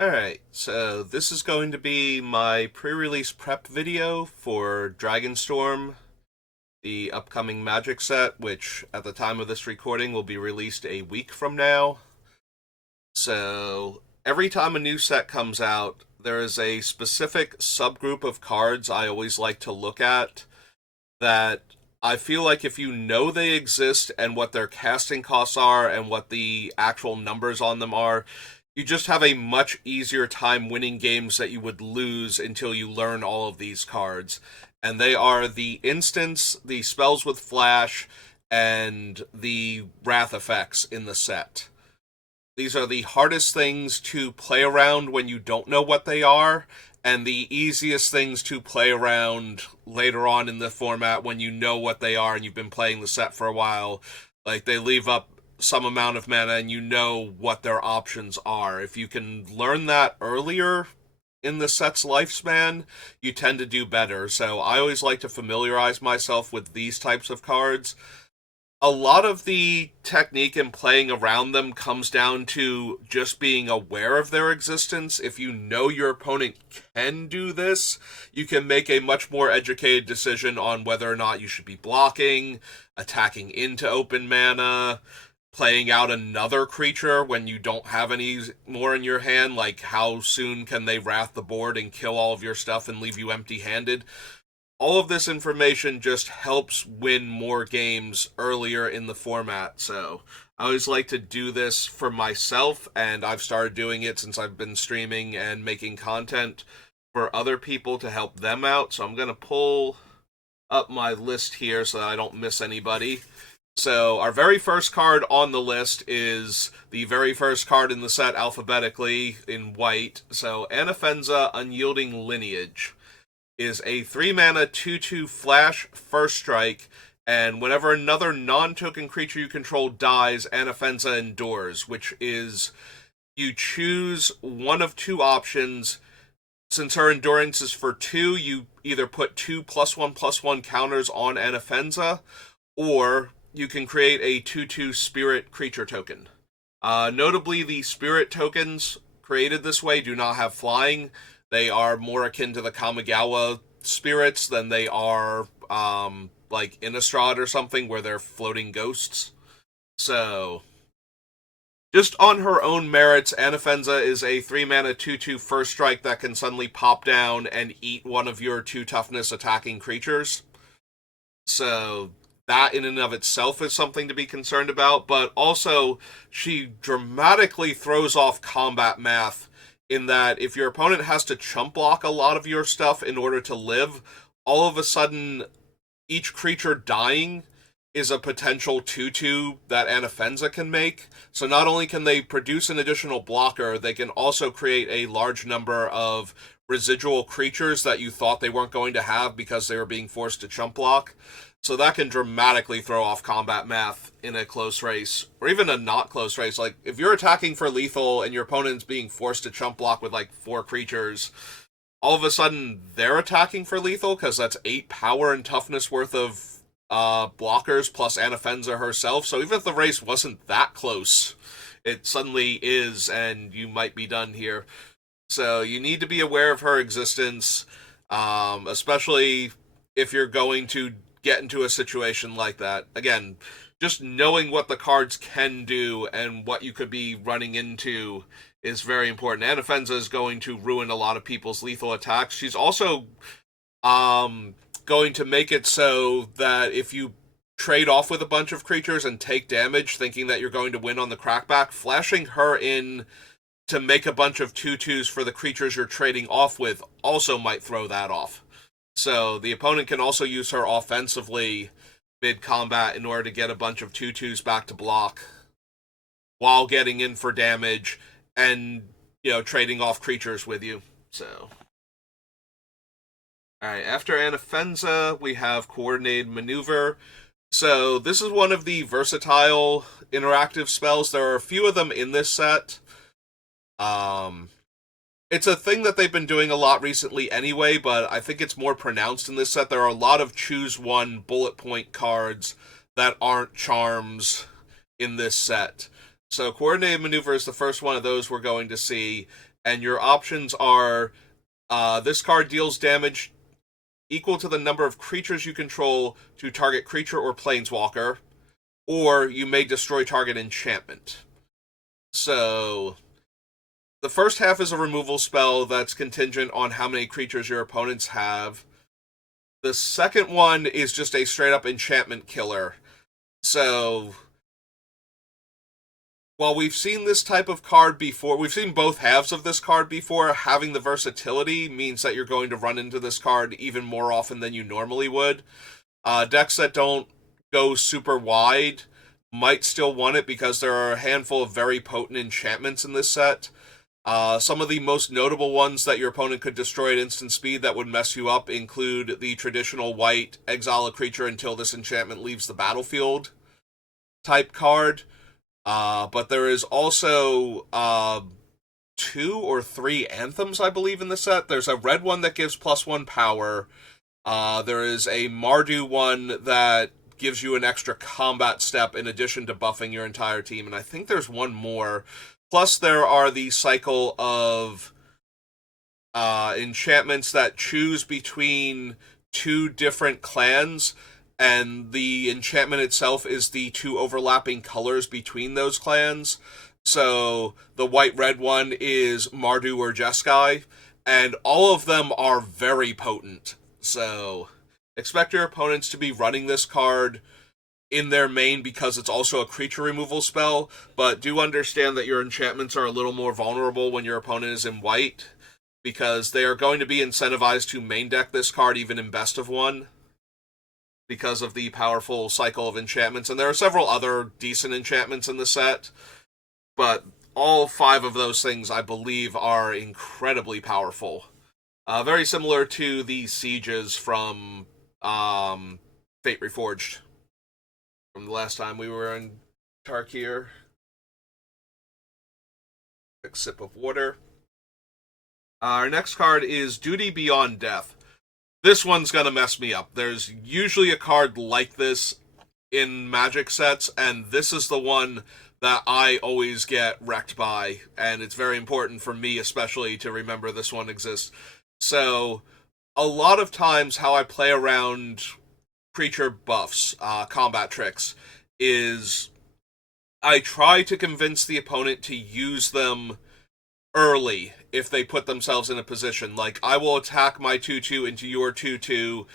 Alright, so this is going to be my pre-release prep video for Dragonstorm, the upcoming Magic set, which at the time of this recording will be released a week from now. So every time a new set comes out, there is a specific subgroup of cards I always like to look at that I feel like if you know they exist and what their casting costs are and what the actual numbers on them are, you just have a much easier time winning games that you would lose until you learn all of these cards. And they are the instants, the spells with flash, and the wrath effects in the set. These are the hardest things to play around when you don't know what they are, and the easiest things to play around later on in the format when you know what they are and you've been playing the set for a while. Like, they leave up some amount of mana and you know what their options are. If you can learn that earlier in the set's lifespan, you tend to do better. So I always like to familiarize myself with these types of cards. A lot of the technique in playing around them comes down to just being aware of their existence. If you know your opponent can do this, you can make a much more educated decision on whether or not you should be blocking, attacking into open mana, playing out another creature when you don't have any more in your hand, like how soon can they wrath the board and kill all of your stuff and leave you empty-handed. All of this information just helps win more games earlier in the format. So I always like to do this for myself, and I've started doing it since I've been streaming and making content for other people to help them out. So I'm going to pull up my list here so that I don't miss anybody. So our very first card on the list is the very first card in the set alphabetically in white. So Anafenza, Unyielding Lineage is a 3-mana 2/2 flash first strike, and whenever another non-token creature you control dies, Anafenza endures, which is you choose one of two options. Since her endurance is for 2, you either put 2 +1/+1 counters on Anafenza, or you can create a 2/2 spirit creature token. Notably, the spirit tokens created this way do not have flying. They are more akin to the Kamigawa spirits than they are like Innistrad or something, where they're floating ghosts. So, just on her own merits, Anafenza is a 3-mana 2/2 first strike that can suddenly pop down and eat one of your 2 toughness attacking creatures. So, that in and of itself is something to be concerned about, but also she dramatically throws off combat math in that if your opponent has to chump block a lot of your stuff in order to live, all of a sudden each creature dying is a potential 2/2 that Anafenza can make. So not only can they produce an additional blocker, they can also create a large number of residual creatures that you thought they weren't going to have because they were being forced to chump block. So that can dramatically throw off combat math in a close race, or even a not close race. Like, if you're attacking for lethal and your opponent's being forced to chump block with like 4 creatures, all of a sudden they're attacking for lethal because that's 8 power and toughness worth of blockers plus Anafenza herself. So even if the race wasn't that close, it suddenly is, and you might be done here. So you need to be aware of her existence, especially if you're going to get into a situation like that. Again, just knowing what the cards can do and what you could be running into is very important. Anafenza is going to ruin a lot of people's lethal attacks. She's also going to make it so that if you trade off with a bunch of creatures and take damage thinking that you're going to win on the crackback, flashing her in to make a bunch of 2/2s for the creatures you're trading off with also might throw that off. So the opponent can also use her offensively mid-combat in order to get a bunch of 2/2s back to block while getting in for damage and, trading off creatures with you. So, alright, after Anafenza, we have Coordinated Maneuver. So this is one of the versatile interactive spells. There are a few of them in this set. It's a thing that they've been doing a lot recently anyway, but I think it's more pronounced in this set. There are a lot of choose one bullet point cards that aren't charms in this set. So Coordinated Maneuver is the first one of those we're going to see, And your options are this card deals damage equal to the number of creatures you control to target creature or planeswalker, or you may destroy target enchantment. So, the first half is a removal spell that's contingent on how many creatures your opponents have. The second one is just a straight up enchantment killer. So, while we've seen this type of card before, we've seen both halves of this card before, having the versatility means that you're going to run into this card even more often than you normally would. Decks that don't go super wide might still want it because there are a handful of very potent enchantments in this set. Some of the most notable ones that your opponent could destroy at instant speed that would mess you up include the traditional white exile a creature until this enchantment leaves the battlefield type card. But there is also 2 or 3 anthems, I believe, in the set. There's a red one that gives +1 power. There is a Mardu one that gives you an extra combat step in addition to buffing your entire team. And I think there's one more. Plus, there are the cycle of enchantments that choose between 2 different clans, and the enchantment itself is the 2 overlapping colors between those clans. So the white-red one is Mardu or Jeskai, and all of them are very potent. So expect your opponents to be running this card in their main because it's also a creature removal spell, but do understand that your enchantments are a little more vulnerable when your opponent is in white, because they are going to be incentivized to main deck this card even in best of 1 because of the powerful cycle of enchantments. And there are several other decent enchantments in the set, but all 5 of those things, I believe, are incredibly powerful. Very similar to the sieges from Fate Reforged from the last time we were in Tarkir. Quick sip of water. Our next card is Duty Beyond Death. This one's gonna mess me up. There's usually a card like this in Magic sets, and this is the one that I always get wrecked by, and it's very important for me especially to remember this one exists. So, a lot of times how I play around creature buffs, combat tricks, is I try to convince the opponent to use them early if they put themselves in a position. Like, I will attack my 2/2 into your 2/2,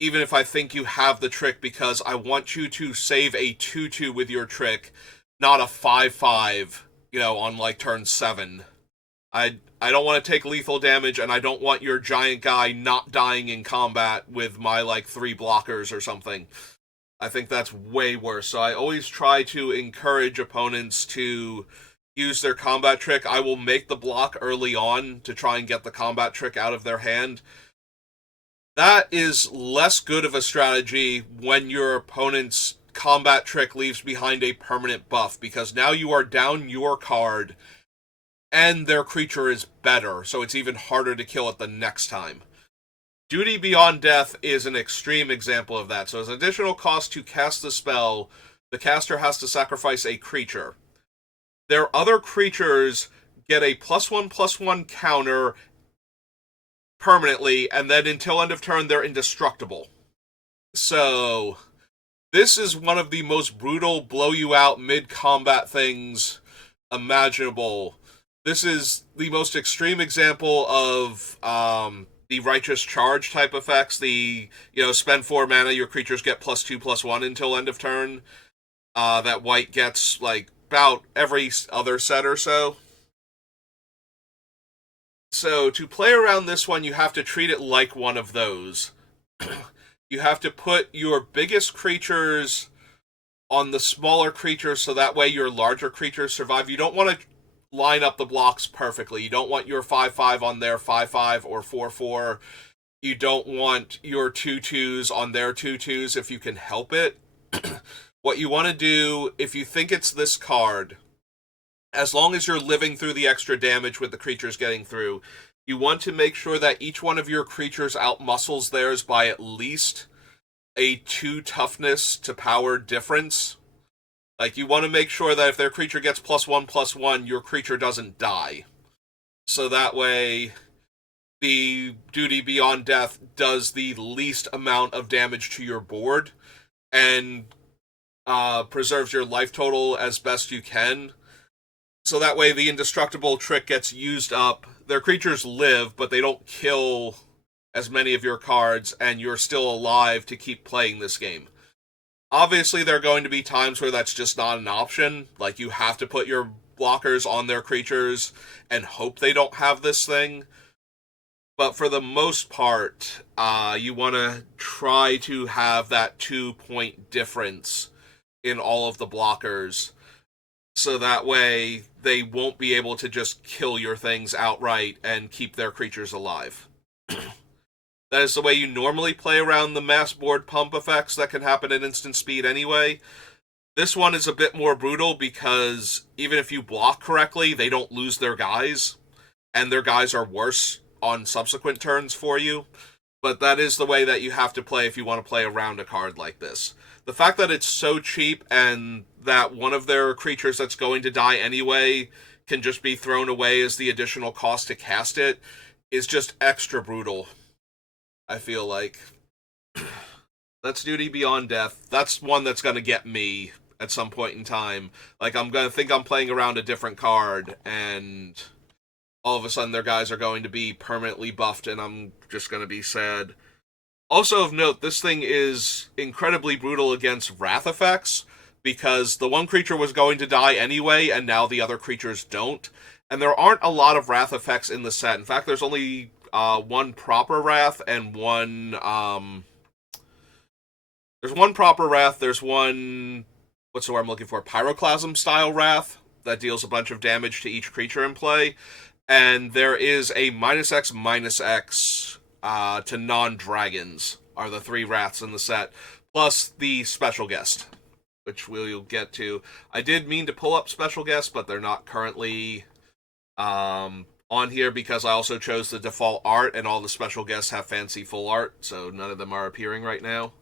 even if I think you have the trick, because I want you to save a 2/2 with your trick, not a 5/5, on like turn 7. I don't want to take lethal damage, and I don't want your giant guy not dying in combat with my, 3 blockers or something. I think that's way worse. So I always try to encourage opponents to use their combat trick. I will make the block early on to try and get the combat trick out of their hand. That is less good of a strategy when your opponent's combat trick leaves behind a permanent buff, because now you are down your card and their creature is better, so it's even harder to kill it the next time. Duty Beyond Death is an extreme example of that. So as additional cost to cast the spell, the caster has to sacrifice a creature. Their other creatures get a +1/+1 counter permanently, and then until end of turn, they're indestructible. So this is one of the most brutal blow you out mid-combat things imaginable. This is the most extreme example of the Righteous Charge type effects. The, spend 4 mana, your creatures get +2/+1 until end of turn. That white gets, about every other set or so. So to play around this one, you have to treat it like one of those. You have to put your biggest creatures on the smaller creatures so that way your larger creatures survive. You don't want to line up the blocks perfectly. You don't want your 5/5 on their 5/5 or 4/4. You don't want your 2/2s on their 2/2s if you can help it. What you want to do, if you think it's this card, as long as you're living through the extra damage with the creatures getting through, you want to make sure that each one of your creatures outmuscles theirs by at least a 2 toughness to power difference. You want to make sure that if their creature gets +1/+1, your creature doesn't die. So that way, the Duty Beyond Death does the least amount of damage to your board and preserves your life total as best you can. So that way, the indestructible trick gets used up. Their creatures live, but they don't kill as many of your cards, and you're still alive to keep playing this game. Obviously, there are going to be times where that's just not an option. Like, you have to put your blockers on their creatures and hope they don't have this thing. But for the most part, you want to try to have that 2-point difference in all of the blockers. So that way, they won't be able to just kill your things outright and keep their creatures alive. That is the way you normally play around the mass board pump effects that can happen at instant speed anyway. This one is a bit more brutal because even if you block correctly, they don't lose their guys, and their guys are worse on subsequent turns for you. But that is the way that you have to play if you want to play around a card like this. The fact that it's so cheap and that one of their creatures that's going to die anyway can just be thrown away as the additional cost to cast it is just extra brutal, I feel like. That's Duty Beyond Death. That's one that's going to get me at some point in time. Like, I'm going to think I'm playing around a different card, and all of a sudden their guys are going to be permanently buffed, and I'm just going to be sad. Also of note, this thing is incredibly brutal against wrath effects, because the one creature was going to die anyway, and now the other creatures don't. And there aren't a lot of wrath effects in the set. In fact, there's only one proper wrath and one... there's one proper wrath, there's one... what's the word I'm looking for? Pyroclasm-style wrath that deals a bunch of damage to each creature in play. And there is a -X/-X to non-dragons, are the 3 wraths in the set, plus the special guest, which we'll get to. I did mean to pull up special guests, but they're not currently on here because I also chose the default art, and all the special guests have fancy full art, so none of them are appearing right now.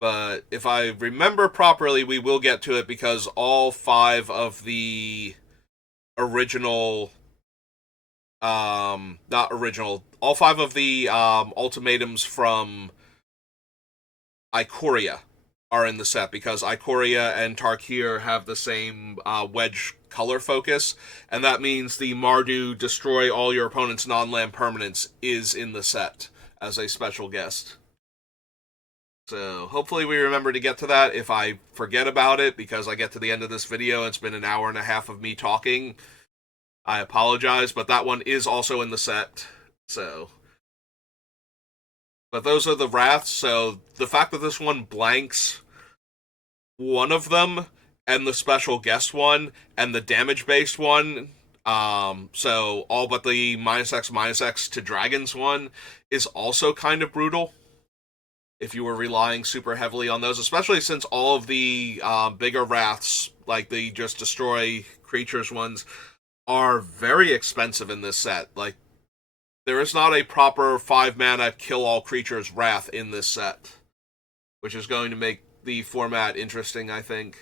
But if I remember properly, we will get to it because all 5 of the original... not original. All 5 of the ultimatums from Ikoria are in the set, because Ikoria and Tarkir have the same wedge color focus, and that means the Mardu destroy all your opponent's non-land permanents is in the set as a special guest. So hopefully we remember to get to that. If I forget about it because I get to the end of this video and it's been an hour and a half of me talking, I apologize, but that one is also in the set. So, but those are the wraths. So the fact that this one blanks one of them, and the special guest one, and the damage-based one, so all but the -X/-X to dragons one, is also kind of brutal if you were relying super heavily on those, especially since all of the bigger wraths, like the just destroy creatures ones, are very expensive in this set. Like, there is not a proper 5-mana kill all creatures wrath in this set, which is going to make the format interesting, I think.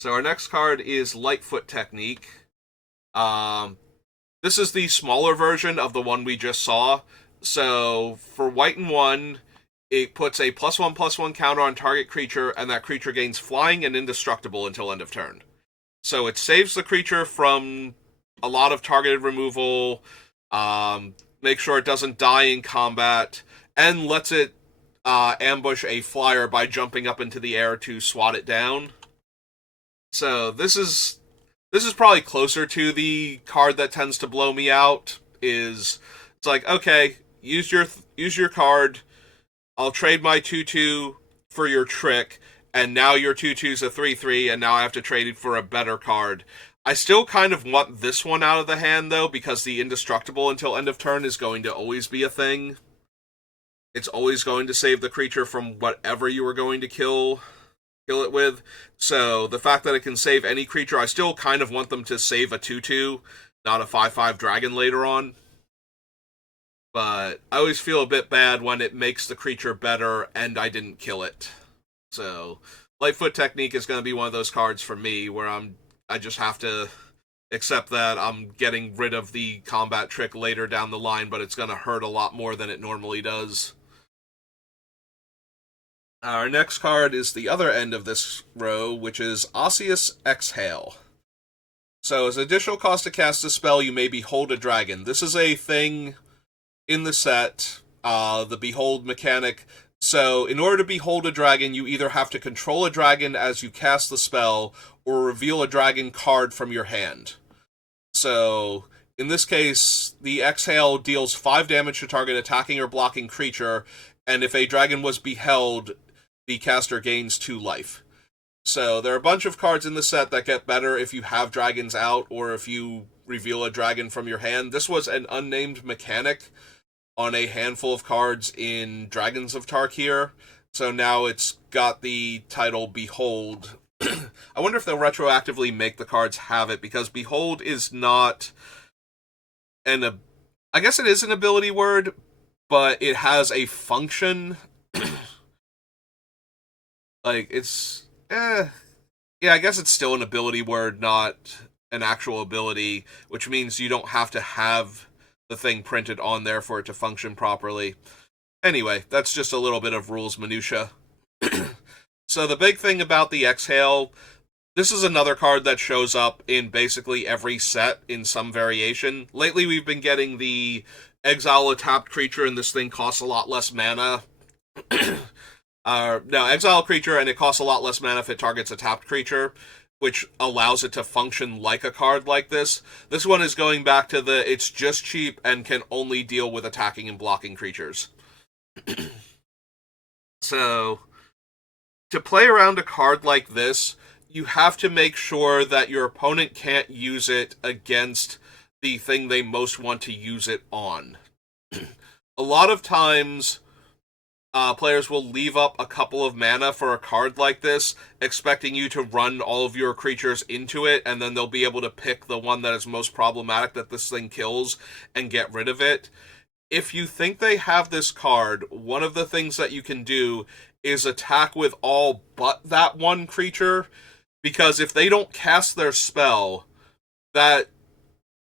So our next card is Lightfoot Technique. This is the smaller version of the one we just saw. So for white and 1, it puts a +1/+1 counter on target creature, and that creature gains flying and indestructible until end of turn. So it saves the creature from a lot of targeted removal, make sure it doesn't die in combat, and lets it ambush a flyer by jumping up into the air to swat it down. So this is probably closer to the card that tends to blow me out. It's like, okay, use your card, I'll trade my 2/2 for your trick, and now your 2/2's a 3/3, and now I have to trade it for a better card. I still kind of want this one out of the hand, though, because the indestructible until end of turn is going to always be a thing. It's always going to save the creature from whatever you were going to kill it with. So the fact that it can save any creature, I still kind of want them to save a 2/2, not a 5/5 dragon later on. But I always feel a bit bad when it makes the creature better and I didn't kill it. So Lightfoot Technique is going to be one of those cards for me where I just have to except that I'm getting rid of the combat trick later down the line, but it's going to hurt a lot more than it normally does. Our next card is the other end of this row, which is Osseous Exhale. So, as additional cost to cast a spell, you may behold a dragon. This is a thing in the set, the behold mechanic. So, in order to behold a dragon, you either have to control a dragon as you cast the spell, or reveal a dragon card from your hand. So, in this case, the Exhale deals 5 damage to target attacking or blocking creature, and if a dragon was beheld, the caster gains 2 life. So there are a bunch of cards in the set that get better if you have dragons out or if you reveal a dragon from your hand. This was an unnamed mechanic on a handful of cards in Dragons of Tarkir, so now it's got the title Behold. I wonder if they'll retroactively make the cards have it, because Behold is not I guess it is an ability word, but it has a function. Like, it's yeah, I guess it's still an ability word, not an actual ability, which means you don't have to have the thing printed on there for it to function properly. Anyway, that's just a little bit of rules minutia. So the big thing about the Exhale, this is another card that shows up in basically every set in some variation. Lately we've been getting the exile a tapped creature, and this thing costs a lot less mana. No, exile a creature, and it costs a lot less mana if it targets a tapped creature, which allows it to function like a card like this. This one is going back to it's just cheap and can only deal with attacking and blocking creatures. So, to play around a card like this, you have to make sure that your opponent can't use it against the thing they most want to use it on. A lot of times, players will leave up a couple of mana for a card like this, expecting you to run all of your creatures into it, and then they'll be able to pick the one that is most problematic that this thing kills and get rid of it. If you think they have this card, one of the things that you can do is attack with all but that one creature, because if they don't cast their spell, that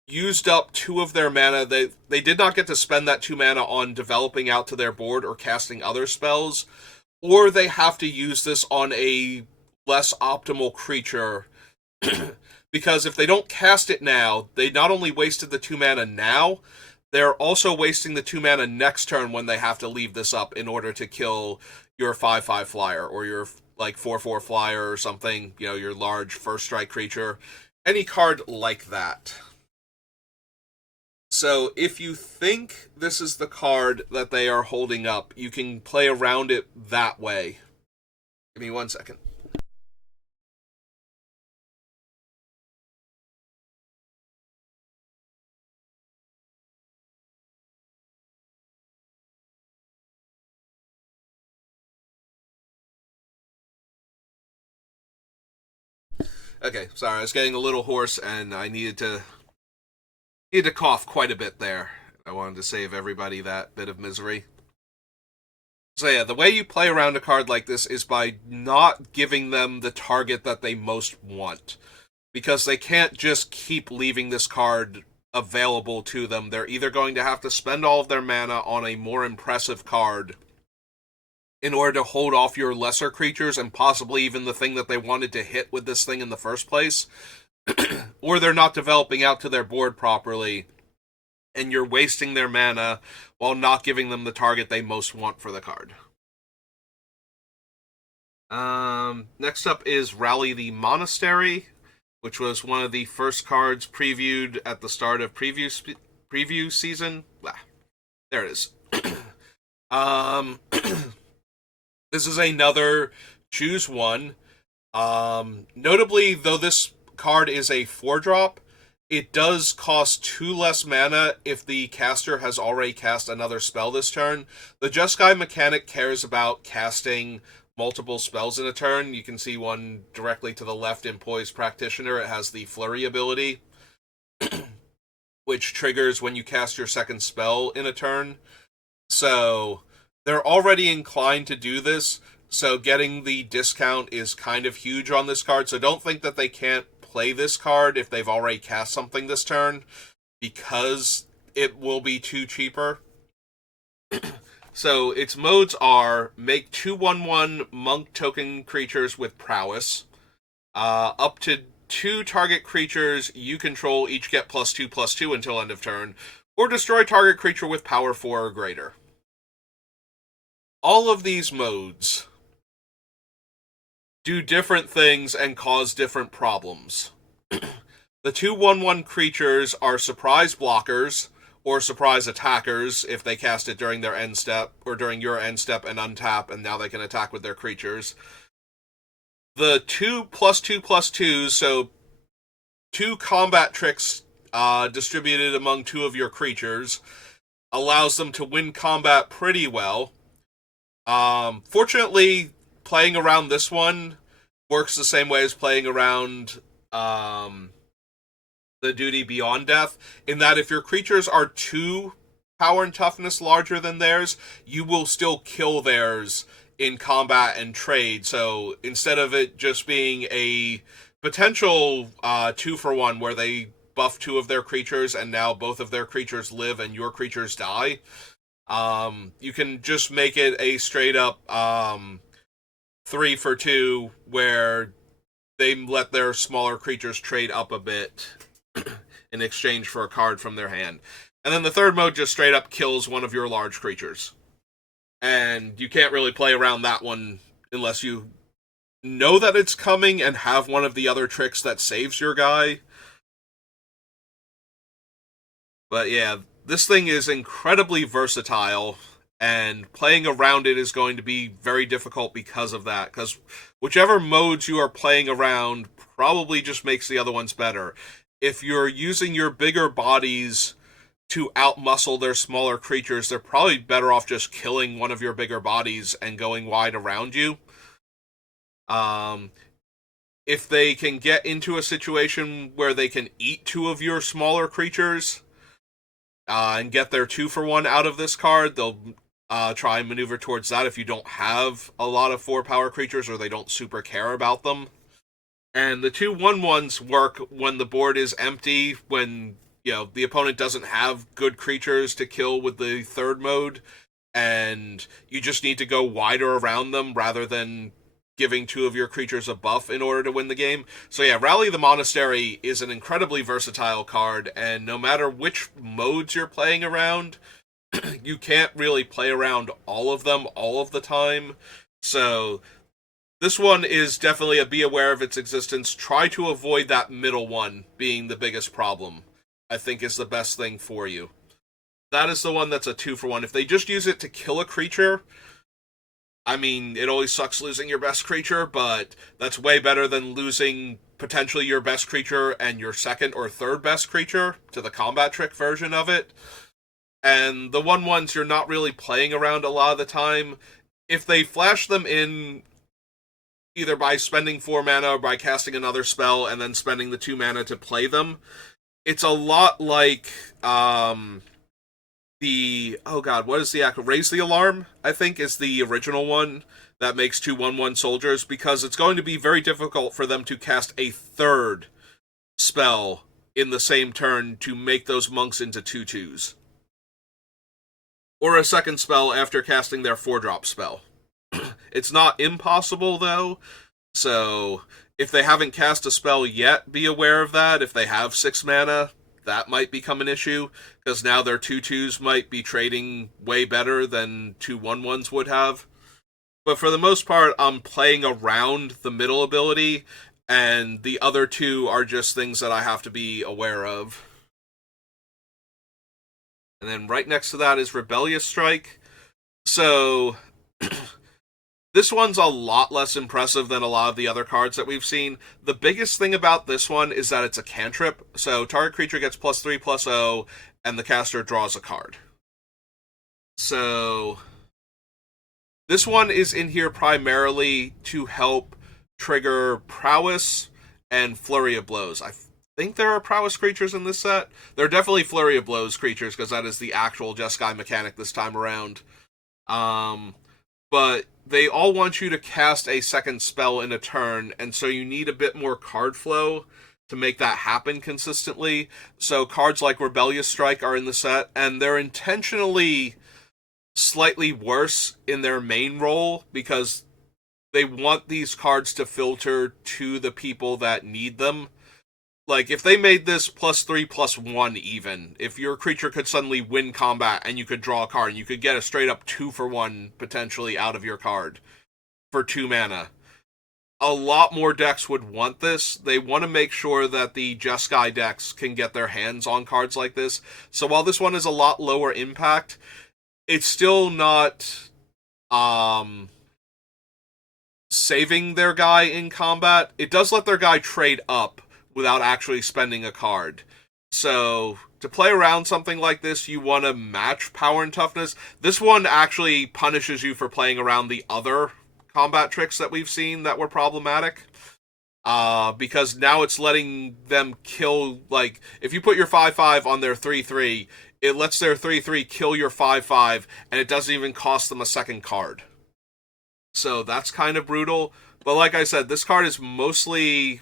used up 2 of their mana. They did not get to spend that 2 mana on developing out to their board or casting other spells, or they have to use this on a less optimal creature. Because if they don't cast it now, they not only wasted the 2 mana now, they're also wasting the 2 mana next turn when they have to leave this up in order to kill your 5/5 flyer or your 4/4 flyer or something, your large first strike creature. Any card like that. So if you think this is the card that they are holding up, you can play around it that way. Give me 1 second. Okay, sorry, I was getting a little hoarse and I needed to cough quite a bit there. I wanted to save everybody that bit of misery. So yeah, the way you play around a card like this is by not giving them the target that they most want. Because they can't just keep leaving this card available to them. They're either going to have to spend all of their mana on a more impressive card in order to hold off your lesser creatures and possibly even the thing that they wanted to hit with this thing in the first place, or they're not developing out to their board properly, and you're wasting their mana while not giving them the target they most want for the card. Next up is Rally the Monastery, which was one of the first cards previewed at the start of preview season. There it is. This is another choose one. Notably, though this card is a 4-drop, it does cost 2 less mana if the caster has already cast another spell this turn. The Jeskai mechanic cares about casting multiple spells in a turn. You can see one directly to the left in Poised Practitioner. It has the Flurry ability, which triggers when you cast your second spell in a turn. So they're already inclined to do this, so getting the discount is kind of huge on this card, so don't think that they can't play this card if they've already cast something this turn, because it will be 2 cheaper. So its modes are make 2/1/1 monk token creatures with prowess. Up to 2 target creatures you control each get +2/+2 until end of turn, or destroy target creature with power 4 or greater. All of these modes do different things and cause different problems. The 2/1/1 creatures are surprise blockers, or surprise attackers if they cast it during their end step, or during your end step and untap, and now they can attack with their creatures. The 2/2/2/2, so 2 combat tricks distributed among 2 of your creatures, allows them to win combat pretty well. Fortunately, playing around this one works the same way as playing around the Duty Beyond Death, in that if your creatures are 2 power and toughness larger than theirs, you will still kill theirs in combat and trade. So instead of it just being a potential 2-for-1 where they buff 2 of their creatures and now both of their creatures live and your creatures die, you can just make it a straight up 3-for-2 where they let their smaller creatures trade up a bit in exchange for a card from their hand. And then the third mode just straight up kills one of your large creatures. And you can't really play around that one unless you know that it's coming and have one of the other tricks that saves your guy. But yeah, this thing is incredibly versatile, and playing around it is going to be very difficult because of that, because whichever modes you are playing around probably just makes the other ones better. If you're using your bigger bodies to outmuscle their smaller creatures, they're probably better off just killing one of your bigger bodies and going wide around you. If they can get into a situation where they can eat 2 of your smaller creatures and get their 2-for-1 out of this card, they'll try and maneuver towards that if you don't have a lot of 4-power creatures or they don't super care about them. And the 2/1/1s work when the board is empty, when the opponent doesn't have good creatures to kill with the third mode, and you just need to go wider around them rather than giving 2 of your creatures a buff in order to win the game. So yeah, Rally the Monastery is an incredibly versatile card, and no matter which modes you're playing around, you can't really play around all of them all of the time. So this one is definitely a be aware of its existence. Try to avoid that middle one being the biggest problem, I think is the best thing for you. That is the one that's a 2-for-1. If they just use it to kill a creature, I mean, it always sucks losing your best creature, but that's way better than losing potentially your best creature and your second or third best creature to the combat trick version of it. And the 1/1s you're not really playing around a lot of the time. If they flash them in either by spending 4 mana or by casting another spell and then spending the 2 mana to play them, it's a lot like what is the actual Raise the Alarm, I think, is the original one that makes 2/1/1 soldiers, because it's going to be very difficult for them to cast a third spell in the same turn to make those monks into 2/2s. Or a second spell after casting their 4-drop spell. It's not impossible, though, so if they haven't cast a spell yet, be aware of that. If they have 6 mana, that might become an issue, because now their 2/2s might be trading way better than 2/1/1s would have. But for the most part, I'm playing around the middle ability, and the other 2 are just things that I have to be aware of. And then right next to that is Rebellious Strike. So this one's a lot less impressive than a lot of the other cards that we've seen. The biggest thing about this one is that it's a cantrip, so target creature gets +3/+0, and the caster draws a card. So this one is in here primarily to help trigger Prowess and Flurry of Blows. I think there are Prowess creatures in this set. There are definitely Flurry of Blows creatures, because that is the actual Jeskai mechanic this time around. But they all want you to cast a second spell in a turn, and so you need a bit more card flow to make that happen consistently. So cards like Rebellious Strike are in the set, and they're intentionally slightly worse in their main role because they want these cards to filter to the people that need them. Like, if they made this +3/+1 even, if your creature could suddenly win combat and you could draw a card and you could get a straight up 2-for-1 potentially out of your card for 2 mana, a lot more decks would want this. They want to make sure that the Jeskai decks can get their hands on cards like this. So while this one is a lot lower impact, it's still not saving their guy in combat. It does let their guy trade up without actually spending a card. So to play around something like this, you want to match power and toughness. This one actually punishes you for playing around the other combat tricks that we've seen that were problematic. Because now it's letting them kill, like, if you put your 5/5 on their 3/3, it lets their 3/3 kill your 5/5, and it doesn't even cost them a second card. So that's kind of brutal. But like I said, this card is mostly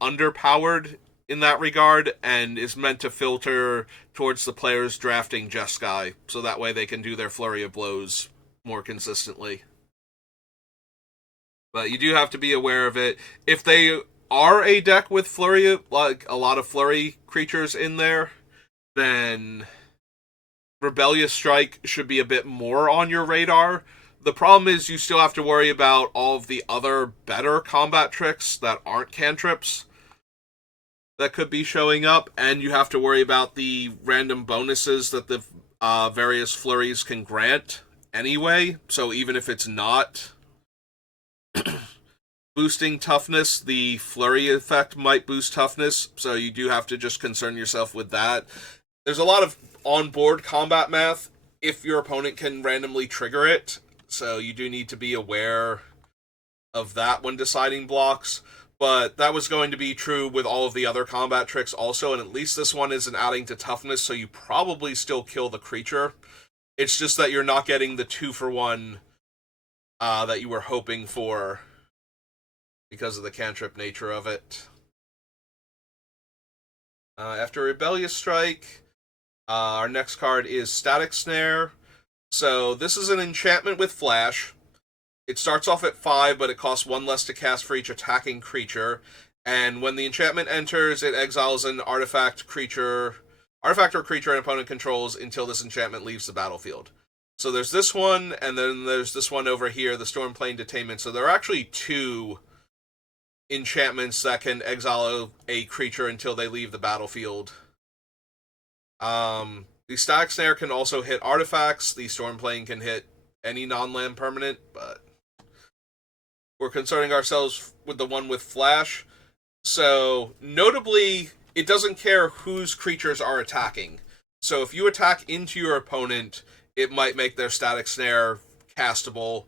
underpowered in that regard, and is meant to filter towards the players drafting Jeskai, so that way they can do their Flurry of Blows more consistently. But you do have to be aware of it. If they are a deck with Flurry, like a lot of Flurry creatures in there, then Rebellious Strike should be a bit more on your radar. The problem is you still have to worry about all of the other better combat tricks that aren't cantrips that could be showing up, and you have to worry about the random bonuses that the various flurries can grant anyway. So even if it's not boosting toughness, the flurry effect might boost toughness, so you do have to just concern yourself with that. There's a lot of on-board combat math if your opponent can randomly trigger it, so you do need to be aware of that when deciding blocks. But that was going to be true with all of the other combat tricks also, and at least this one isn't adding to toughness, so you probably still kill the creature. It's just that you're not getting the 2-for-1 that you were hoping for because of the cantrip nature of it. After Rebellious Strike, our next card is Static Snare. So this is an enchantment with flash. It starts off at 5, but it costs 1 less to cast for each attacking creature. And when the enchantment enters, it exiles an artifact or creature an opponent controls until this enchantment leaves the battlefield. So there's this one, and then there's this one over here, the Stormplane Detainment. So there are actually 2 enchantments that can exile a creature until they leave the battlefield. The Static Snare can also hit artifacts. The Stormplane can hit any non-land permanent, but we're concerning ourselves with the one with flash. So, notably, it doesn't care whose creatures are attacking. So if you attack into your opponent, it might make their Static Snare castable.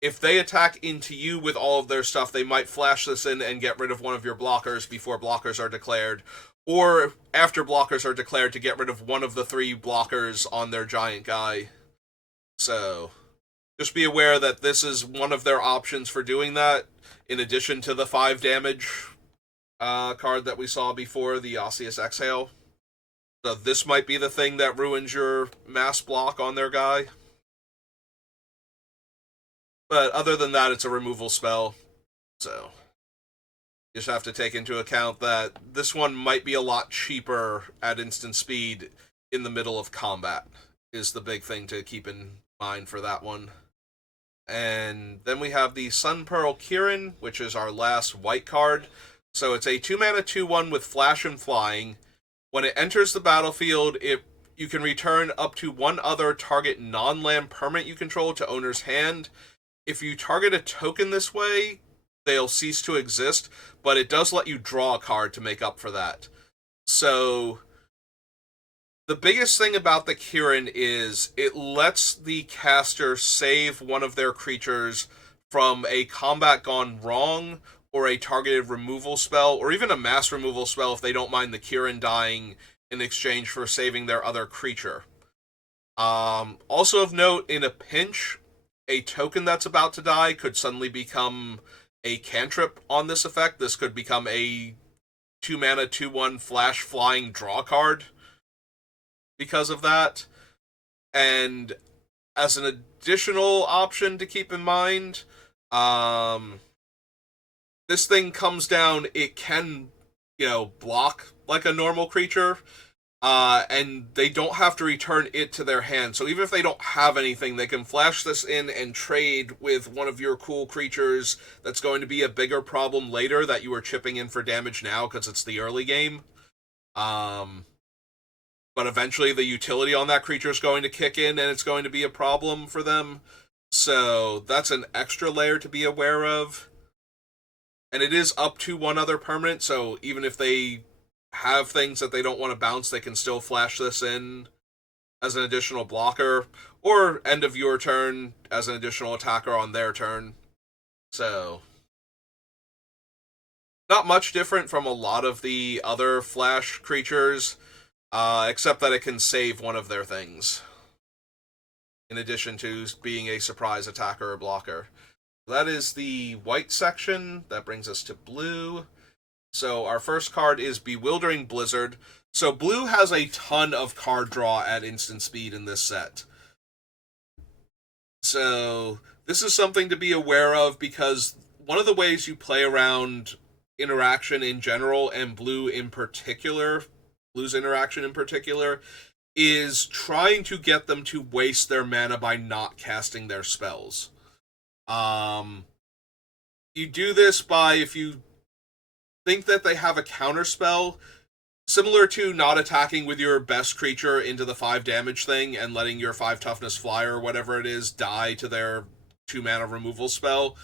If they attack into you with all of their stuff, they might flash this in and get rid of one of your blockers before blockers are declared. Or after blockers are declared to get rid of one of the 3 blockers on their giant guy. So just be aware that this is one of their options for doing that, in addition to the 5 damage card that we saw before, the Osseous Exhale. So this might be the thing that ruins your mass block on their guy. But other than that, it's a removal spell. So you just have to take into account that this one might be a lot cheaper at instant speed in the middle of combat, is the big thing to keep in mind for that one. And then we have the Sunpearl Kirin, which is our last white card. So it's a 2-mana 2/1 with flash and flying. When it enters the battlefield, you can return up to 1 other target non-land permanent you control to owner's hand. If you target a token this way, they'll cease to exist, but it does let you draw a card to make up for that. So the biggest thing about the Kirin is it lets the caster save one of their creatures from a combat gone wrong, or a targeted removal spell, or even a mass removal spell if they don't mind the Kirin dying in exchange for saving their other creature. Also of note, in a pinch, a token that's about to die could suddenly become a cantrip on this effect. This could become a 2 mana 2/1 flash flying draw card because of that. And as an additional option to keep in mind, this thing comes down, it can, block like a normal creature, and they don't have to return it to their hand. So even if they don't have anything, they can flash this in and trade with one of your cool creatures that's going to be a bigger problem later that you are chipping in for damage now because it's the early game. But eventually the utility on that creature is going to kick in and it's going to be a problem for them. So that's an extra layer to be aware of. And it is up to one other permanent, so even if they have things that they don't want to bounce, they can still flash this in as an additional blocker, or end of your turn as an additional attacker on their turn. So, not much different from a lot of the other flash creatures, except that it can save one of their things, in addition to being a surprise attacker or blocker. That is the white section. That brings us to blue. So our first card is Bewildering Blizzard. So blue has a ton of card draw at instant speed in this set. So this is something to be aware of because one of the ways you play around interaction in general and blue's interaction in particular, is trying to get them to waste their mana by not casting their spells. You do this by, if you think that they have a counter spell, similar to not attacking with your best creature into the 5 damage thing and letting your 5 toughness flyer or whatever it is die to their 2 mana removal spell,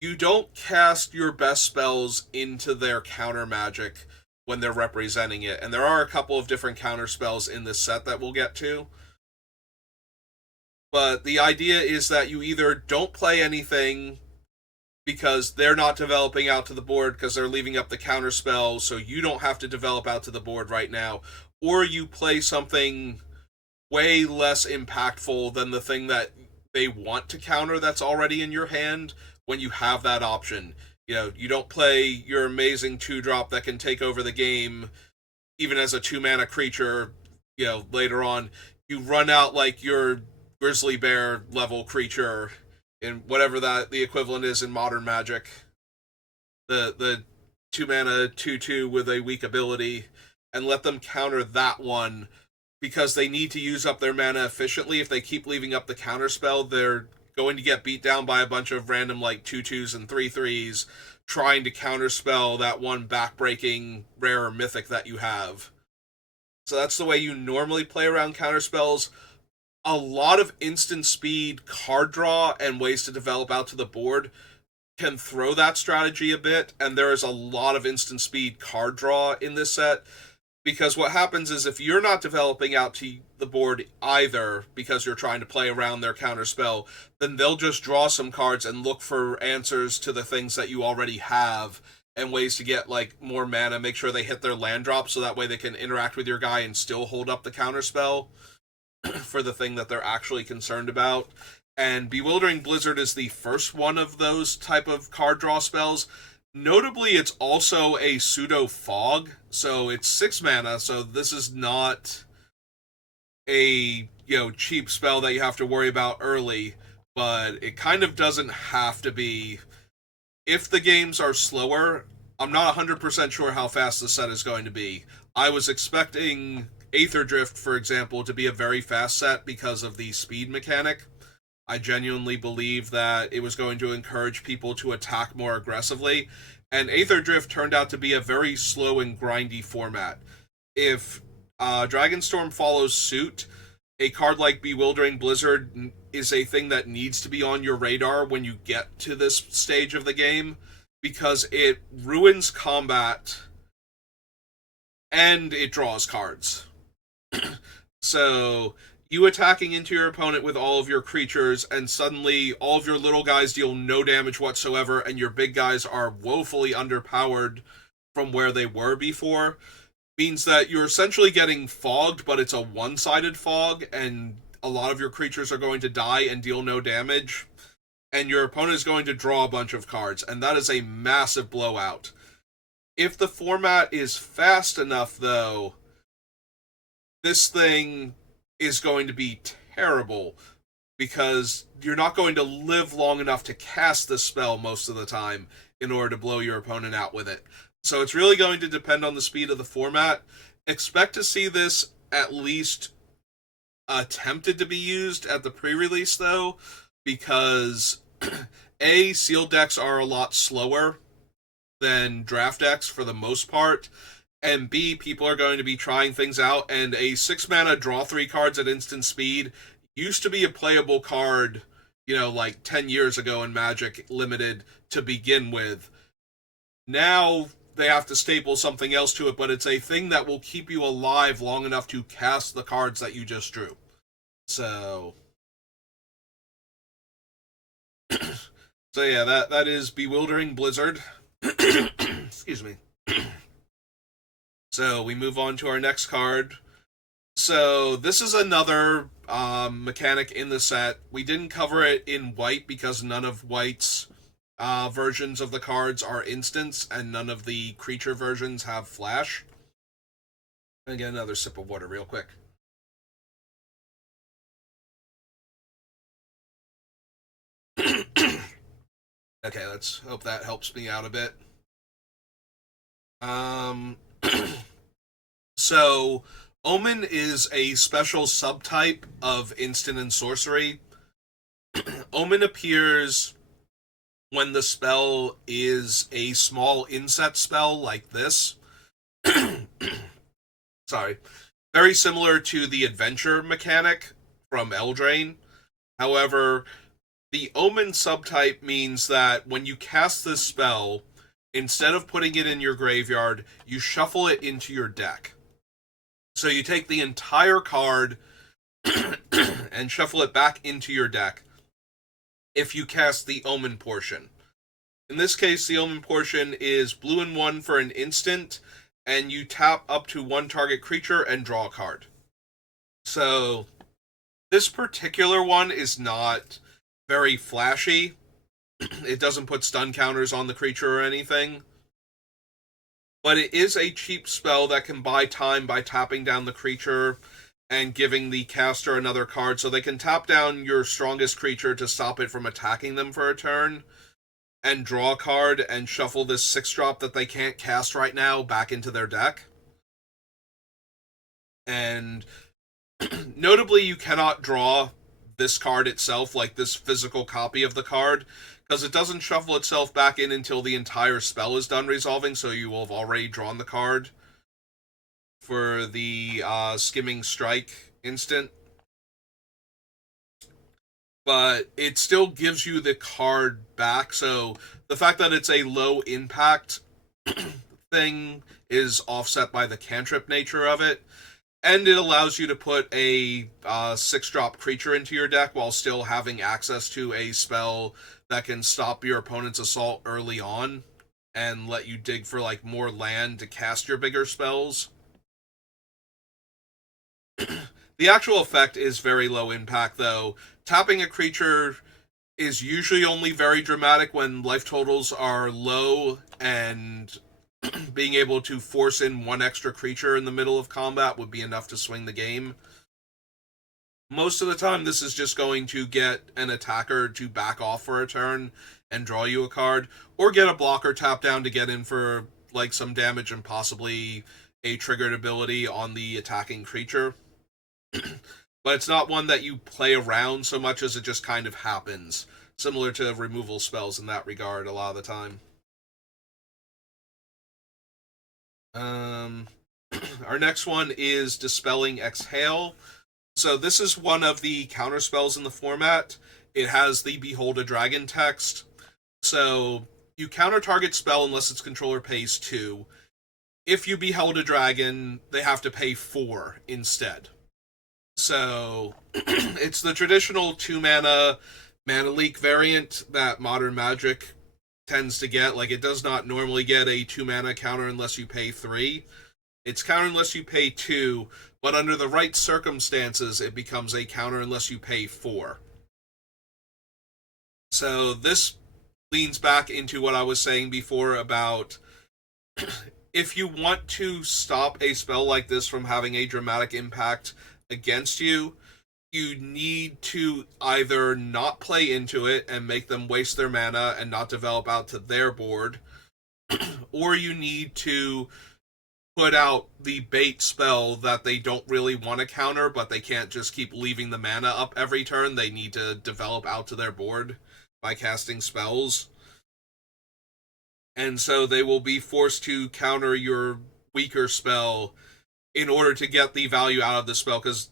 you don't cast your best spells into their counter magic when they're representing it. And there are a couple of different counter spells in this set that we'll get to. But the idea is that you either don't play anything because they're not developing out to the board because they're leaving up the counter spell, so you don't have to develop out to the board right now, or you play something way less impactful than the thing that they want to counter that's already in your hand when you have that option. You don't play your amazing 2-drop that can take over the game even as a 2-mana creature, later on. You run out like your Grizzly Bear level creature in whatever that the equivalent is in Modern Magic. The 2-mana 2/2 with a weak ability, and let them counter that one because they need to use up their mana efficiently. If they keep leaving up the counter spell, they're going to get beat down by a bunch of random 2/2s and 3/3s trying to counterspell that one backbreaking rare or mythic that you have. So that's the way you normally play around counterspells. A lot of instant speed card draw and ways to develop out to the board can throw that strategy a bit, and there is a lot of instant speed card draw in this set, because what happens is if you're not developing out to the board either because you're trying to play around their counterspell, then they'll just draw some cards and look for answers to the things that you already have and ways to get more mana, make sure they hit their land drop so that way they can interact with your guy and still hold up the counterspell for the thing that they're actually concerned about. And Bewildering Blizzard is the first one of those type of card draw spells. Notably, it's also a pseudo fog, so it's 6 mana, so this is not a cheap spell that you have to worry about early, but it kind of doesn't have to be. If the games are slower, I'm not 100% sure how fast the set is going to be. I was expecting Aether Drift, for example, to be a very fast set because of the speed mechanic. I genuinely believe that it was going to encourage people to attack more aggressively, and Aether Drift turned out to be a very slow and grindy format. If Dragonstorm follows suit, a card like Bewildering Blizzard is a thing that needs to be on your radar when you get to this stage of the game, because it ruins combat and it draws cards. So you attacking into your opponent with all of your creatures, and suddenly all of your little guys deal no damage whatsoever, and your big guys are woefully underpowered from where they were before, means that you're essentially getting fogged, but it's a one-sided fog, and a lot of your creatures are going to die and deal no damage, and your opponent is going to draw a bunch of cards, and that is a massive blowout. If the format is fast enough, though, this thing is going to be terrible because you're not going to live long enough to cast this spell most of the time in order to blow your opponent out with it. So it's really going to depend on the speed of the format. Expect to see this at least attempted to be used at the pre-release, though, because A, sealed decks are a lot slower than draft decks for the most part, and B, people are going to be trying things out, and a 6-mana draw 3 cards at instant speed used to be a playable card, like 10 years ago in Magic Limited to begin with. Now they have to staple something else to it, but it's a thing that will keep you alive long enough to cast the cards that you just drew. So yeah, that is Bewildering Blizzard. Excuse me. So we move on to our next card. So this is another mechanic in the set. We didn't cover it in white because none of white's versions of the cards are instants, and none of the creature versions have flash. And get another sip of water real quick. Okay, let's hope that helps me out a bit. So Omen is a special subtype of instant and sorcery. Omen appears when the spell is a small inset spell like this. Sorry. Very similar to the adventure mechanic from Eldraine. However, the Omen subtype means that when you cast this spell, instead of putting it in your graveyard, you shuffle it into your deck. So you take the entire card and shuffle it back into your deck if you cast the Omen portion. In this case, the Omen portion is blue and 1 for an instant, and you tap up to 1 target creature and draw a card. So this particular one is not very flashy. It doesn't put stun counters on the creature or anything. But it is a cheap spell that can buy time by tapping down the creature and giving the caster another card, so they can tap down your strongest creature to stop it from attacking them for a turn, and draw a card and shuffle this 6-drop that they can't cast right now back into their deck. And notably, you cannot draw this card itself, like this physical copy of the card, because it doesn't shuffle itself back in until the entire spell is done resolving, so you will have already drawn the card for the Skimming Strike instant. But it still gives you the card back, so the fact that it's a low impact thing is offset by the cantrip nature of it, and it allows you to put a 6-drop creature into your deck while still having access to a spell that can stop your opponent's assault early on and let you dig for more land to cast your bigger spells. The actual effect is very low impact, though. Tapping a creature is usually only very dramatic when life totals are low, and being able to force in 1 extra creature in the middle of combat would be enough to swing the game. Most of the time, this is just going to get an attacker to back off for a turn and draw you a card, or get a blocker tap down to get in for some damage and possibly a triggered ability on the attacking creature. But it's not one that you play around so much as it just kind of happens, similar to removal spells in that regard a lot of the time. Our next one is Dispelling Exhale. So this is one of the counter spells in the format. It has the Behold a Dragon text. So you counter target spell unless its controller pays 2. If you Behold a Dragon, they have to pay 4 instead. So it's the traditional 2-mana mana leak variant that Modern Magic tends to get. It does not normally get a 2-mana counter unless you pay 3. It's counter unless you pay 2, but under the right circumstances, it becomes a counter unless you pay 4. So this leans back into what I was saying before about if you want to stop a spell like this from having a dramatic impact against you, you need to either not play into it and make them waste their mana and not develop out to their board, or you need to put out the bait spell that they don't really want to counter, but they can't just keep leaving the mana up every turn. They need to develop out to their board by casting spells. And so they will be forced to counter your weaker spell in order to get the value out of the spell, because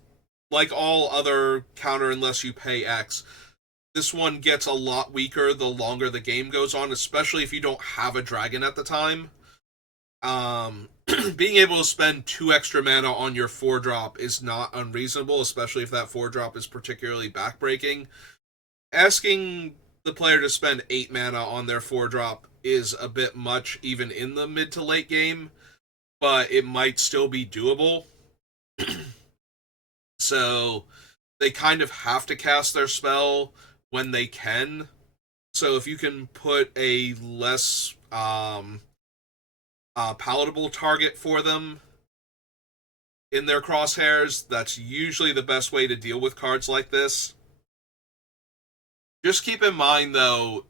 like all other counter unless you pay X, this one gets a lot weaker the longer the game goes on, especially if you don't have a dragon at the time. Being able to spend 2 extra mana on your 4-drop is not unreasonable, especially if that 4-drop is particularly backbreaking. Asking the player to spend 8 mana on their 4-drop is a bit much, even in the mid to late game, but it might still be doable. So they kind of have to cast their spell when they can. So if you can put a less palatable target for them in their crosshairs, that's usually the best way to deal with cards like this. Just keep in mind, though,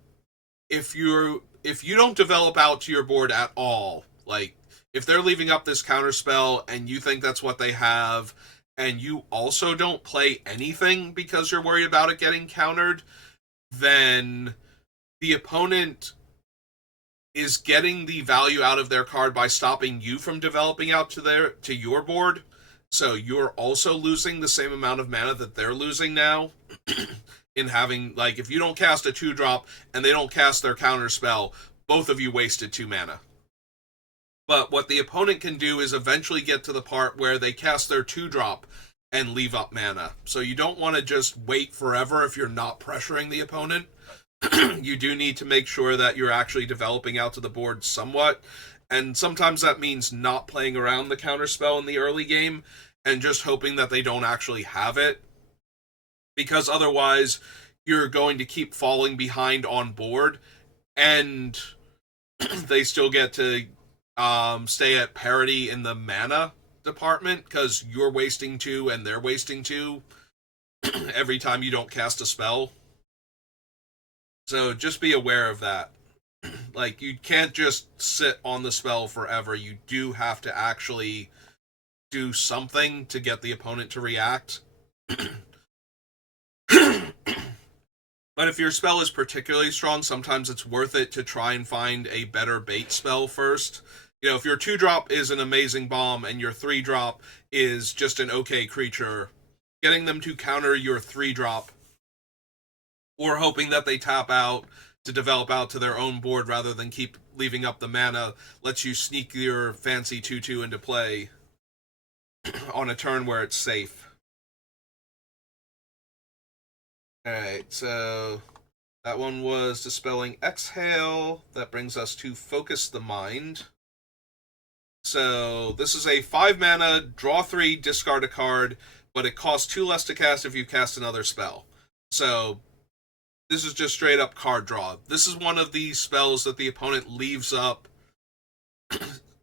if you don't develop out to your board at all, like if they're leaving up this counter spell and you think that's what they have, and you also don't play anything because you're worried about it getting countered, then the opponent is getting the value out of their card by stopping you from developing out to your board. So you're also losing the same amount of mana that they're losing now. In having, like, if you don't cast a 2-drop and they don't cast their counter spell, both of you wasted 2 mana. But what the opponent can do is eventually get to the part where they cast their 2-drop and leave up mana. So you don't want to just wait forever if you're not pressuring the opponent. You do need to make sure that you're actually developing out to the board somewhat. And sometimes that means not playing around the counter spell in the early game and just hoping that they don't actually have it. Because otherwise, you're going to keep falling behind on board, and they still get to stay at parity in the mana department, because you're wasting 2 and they're wasting 2 every time you don't cast a spell. So just be aware of that. Like, you can't just sit on the spell forever. You do have to actually do something to get the opponent to react. But if your spell is particularly strong, sometimes it's worth it to try and find a better bait spell first. You know, if your 2-drop is an amazing bomb and your 3-drop is just an okay creature, getting them to counter your 3-drop or hoping that they tap out to develop out to their own board rather than keep leaving up the mana lets you sneak your fancy 2/2 into play on a turn where it's safe. Alright, so that one was Dispelling Exhale. That brings us to Focus the Mind. So this is a 5 mana, draw 3, discard a card, but it costs 2 less to cast if you cast another spell. So this is just straight up card draw. This is one of these spells that the opponent leaves up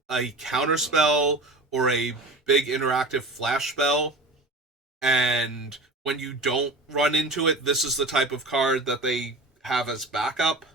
a counter spell or a big interactive flash spell, and when you don't run into it, this is the type of card that they have as backup.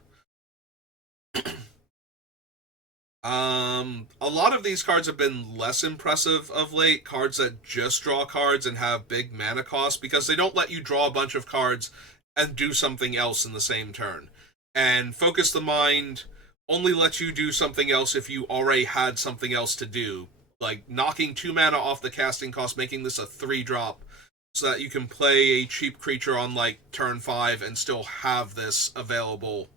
A lot of these cards have been less impressive of late, cards that just draw cards and have big mana costs, because they don't let you draw a bunch of cards and do something else in the same turn. And Focus the Mind only lets you do something else if you already had something else to do, like knocking 2 mana off the casting cost, making this a 3-drop, so that you can play a cheap creature on, like, turn 5 and still have this available,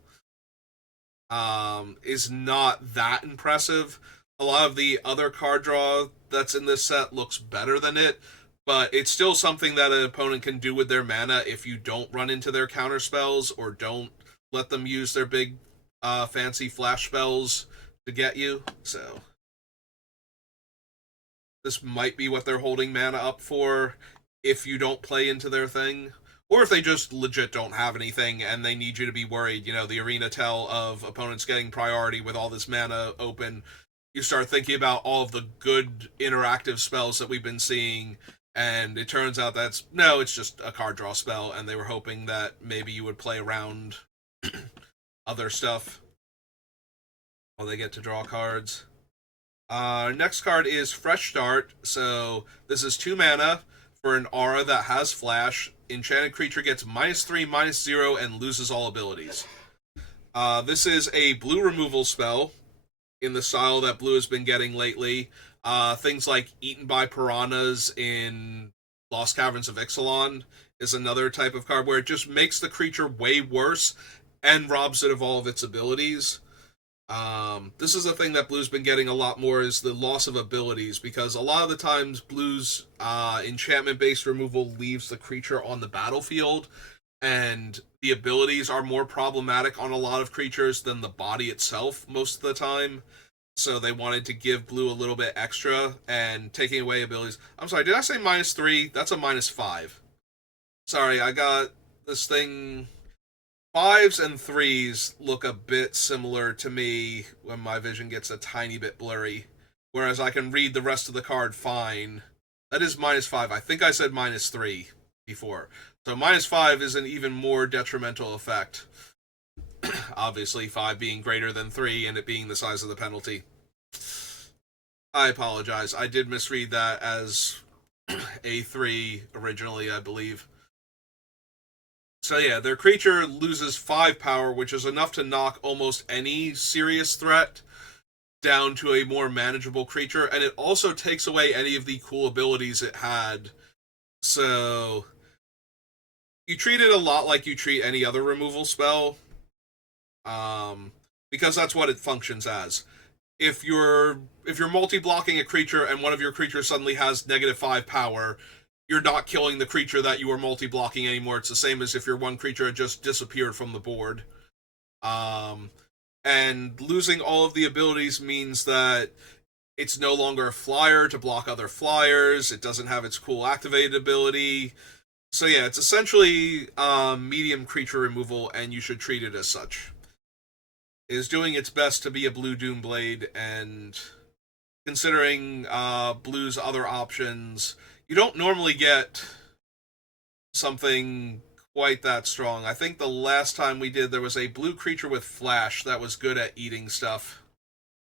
is not that impressive. A lot of the other card draw that's in this set looks better than it, but it's still something that an opponent can do with their mana if you don't run into their counter spells or don't let them use their big fancy flash spells to get you. So this might be what they're holding mana up for if you don't play into their thing, or if they just legit don't have anything and they need you to be worried. You know, the arena tell of opponents getting priority with all this mana open you start thinking about all of the good interactive spells that we've been seeing, and it turns out it's just a card draw spell, and they were hoping that maybe you would play around other stuff while they get to draw cards. Next card is Fresh Start. So this is 2 mana for an aura that has flash. Enchanted creature gets -3, -0, and loses all abilities. This is a blue removal spell in the style that blue has been getting lately. Things like Eaten by Piranhas in Lost Caverns of Ixalan is another type of card where it just makes the creature way worse and robs it of all of its abilities. This is a thing that Blue's been getting a lot more, is the loss of abilities, because a lot of the times Blue's enchantment-based removal leaves the creature on the battlefield, and the abilities are more problematic on a lot of creatures than the body itself most of the time. So they wanted to give Blue a little bit extra, and taking away abilities. I'm sorry, did I say -3? That's a -5. Sorry, I got this thing. 5s and 3s look a bit similar to me when my vision gets a tiny bit blurry, whereas I can read the rest of the card fine. That is -5. I think I said -3 before. So -5 is an even more detrimental effect. Obviously, 5 being greater than 3 and it being the size of the penalty. I apologize. I did misread that as a 3 originally, I believe. So yeah, their creature loses 5 power, which is enough to knock almost any serious threat down to a more manageable creature, and it also takes away any of the cool abilities it had. So you treat it a lot like you treat any other removal spell, because that's what it functions as. If you're multi-blocking a creature and one of your creatures suddenly has -5 power, you're not killing the creature that you are multi-blocking anymore. It's the same as if your one creature had just disappeared from the board. And losing all of the abilities means that it's no longer a flyer to block other flyers. It doesn't have its cool activated ability. So yeah, it's essentially medium creature removal, and you should treat it as such. It is doing its best to be a blue Doomblade, and considering blue's other options, you don't normally get something quite that strong. I think the last time we did, there was a blue creature with flash that was good at eating stuff.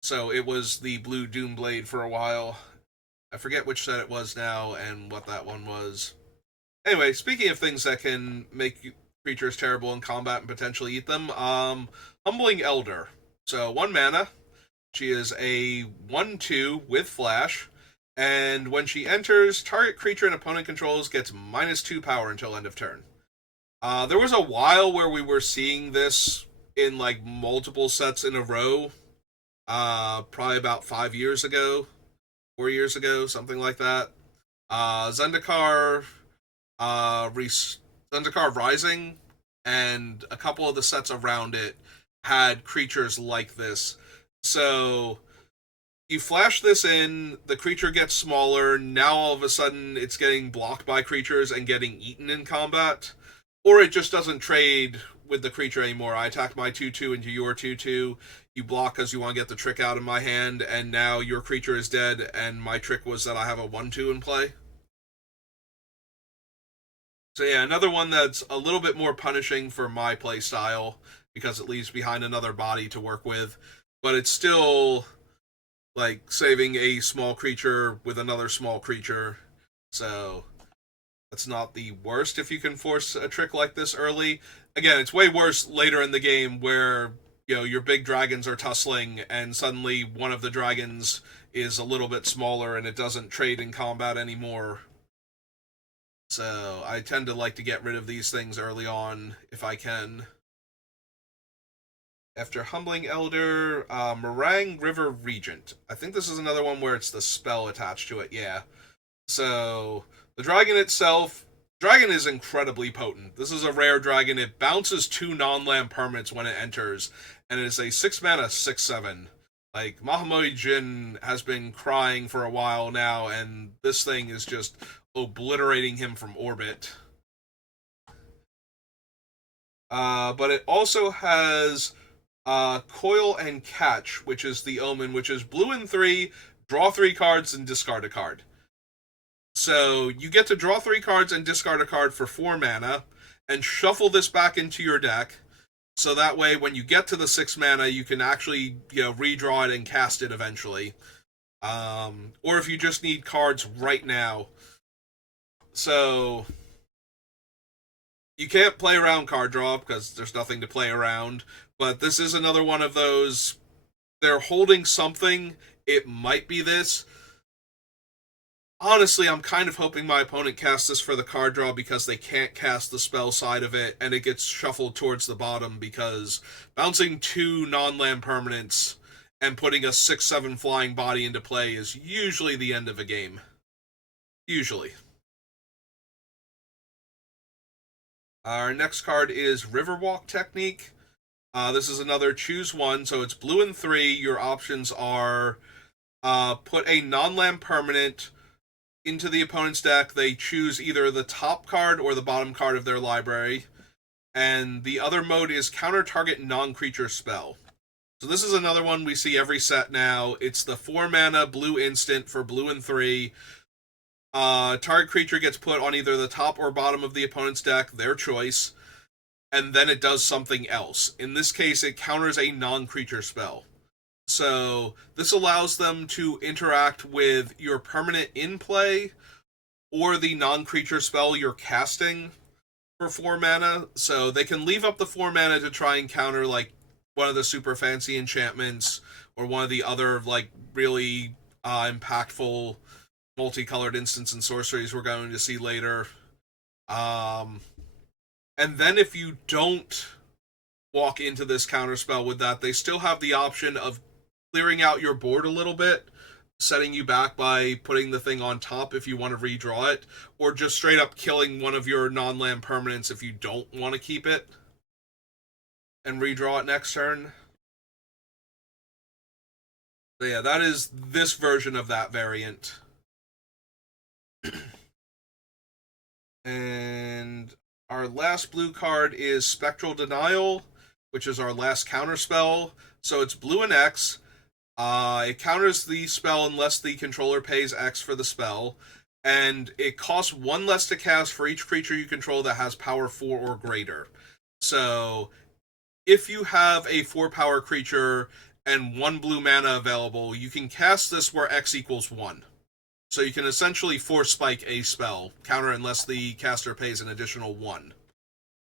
So it was the blue Doomblade for a while. I forget which set it was now and what that one was. Anyway, speaking of things that can make creatures terrible in combat and potentially eat them, Humbling Elder. So 1 mana. She is a 1/2 with flash. And when she enters, target creature and opponent controls gets -2 power until end of turn. There was a while where we were seeing this in like multiple sets in a row. Probably about 5 years ago, 4 years ago, something like that. Zendikar, Zendikar Rising, and a couple of the sets around it had creatures like this. So you flash this in, the creature gets smaller, now all of a sudden it's getting blocked by creatures and getting eaten in combat. Or it just doesn't trade with the creature anymore. I attack my 2/2 into your 2/2, you block because you want to get the trick out of my hand, and now your creature is dead, and my trick was that I have a 1/2 in play. So yeah, another one that's a little bit more punishing for my play style, because it leaves behind another body to work with, but it's still like saving a small creature with another small creature. So that's not the worst if you can force a trick like this early. Again, it's way worse later in the game where, you know, your big dragons are tussling and suddenly one of the dragons is a little bit smaller and it doesn't trade in combat anymore. So I tend to like to get rid of these things early on if I can. After Humbling Elder, Meringue River Regent. I think this is another one where it's the spell attached to it, yeah. So, the dragon itself, dragon is incredibly potent. This is a rare dragon. It bounces 2 non-land permanents when it enters, and it is a 6 mana 6/7. Like, Mahamodi Jin has been crying for a while now, and this thing is just obliterating him from orbit. But it also has Coil and Catch, which is the Omen, which is blue and 3, draw 3 cards and discard a card. So you get to draw 3 cards and discard a card for 4 mana, and shuffle this back into your deck. So that way, when you get to the 6 mana, you can actually, redraw it and cast it eventually. Or if you just need cards right now. So you can't play around card draw because there's nothing to play around. But this is another one of those. They're holding something. It might be this. Honestly, I'm kind of hoping my opponent casts this for the card draw because they can't cast the spell side of it, and it gets shuffled towards the bottom because bouncing 2 non-land permanents and putting a 6/7 flying body into play is usually the end of a game. Usually. Our next card is Riverwalk Technique. This is another choose one, so it's blue and 3. Your options are put a non-land permanent into the opponent's deck. They choose either the top card or the bottom card of their library. And the other mode is counter target non-creature spell. So this is another one we see every set now. It's the 4 mana blue instant for blue and 3. Target creature gets put on either the top or bottom of the opponent's deck, their choice, and then it does something else. In this case, it counters a non-creature spell. So this allows them to interact with your permanent in play or the non-creature spell you're casting for 4 mana. So they can leave up the 4 mana to try and counter like one of the super fancy enchantments or one of the other like really impactful multicolored instants and sorceries we're going to see later. And then if you don't walk into this counterspell with that, they still have the option of clearing out your board a little bit, setting you back by putting the thing on top if you want to redraw it, or just straight up killing one of your non-land permanents if you don't want to keep it and redraw it next turn. So yeah, that is this version of that variant. And our last blue card is Spectral Denial, which is our last counterspell. So it's blue and X. It counters the spell unless the controller pays X for the spell, and it costs 1 less to cast for each creature you control that has power 4 or greater. So if you have a 4 power creature and 1 blue mana available, you can cast this where X equals 1. So you can essentially force spike a spell, counter unless the caster pays an additional 1.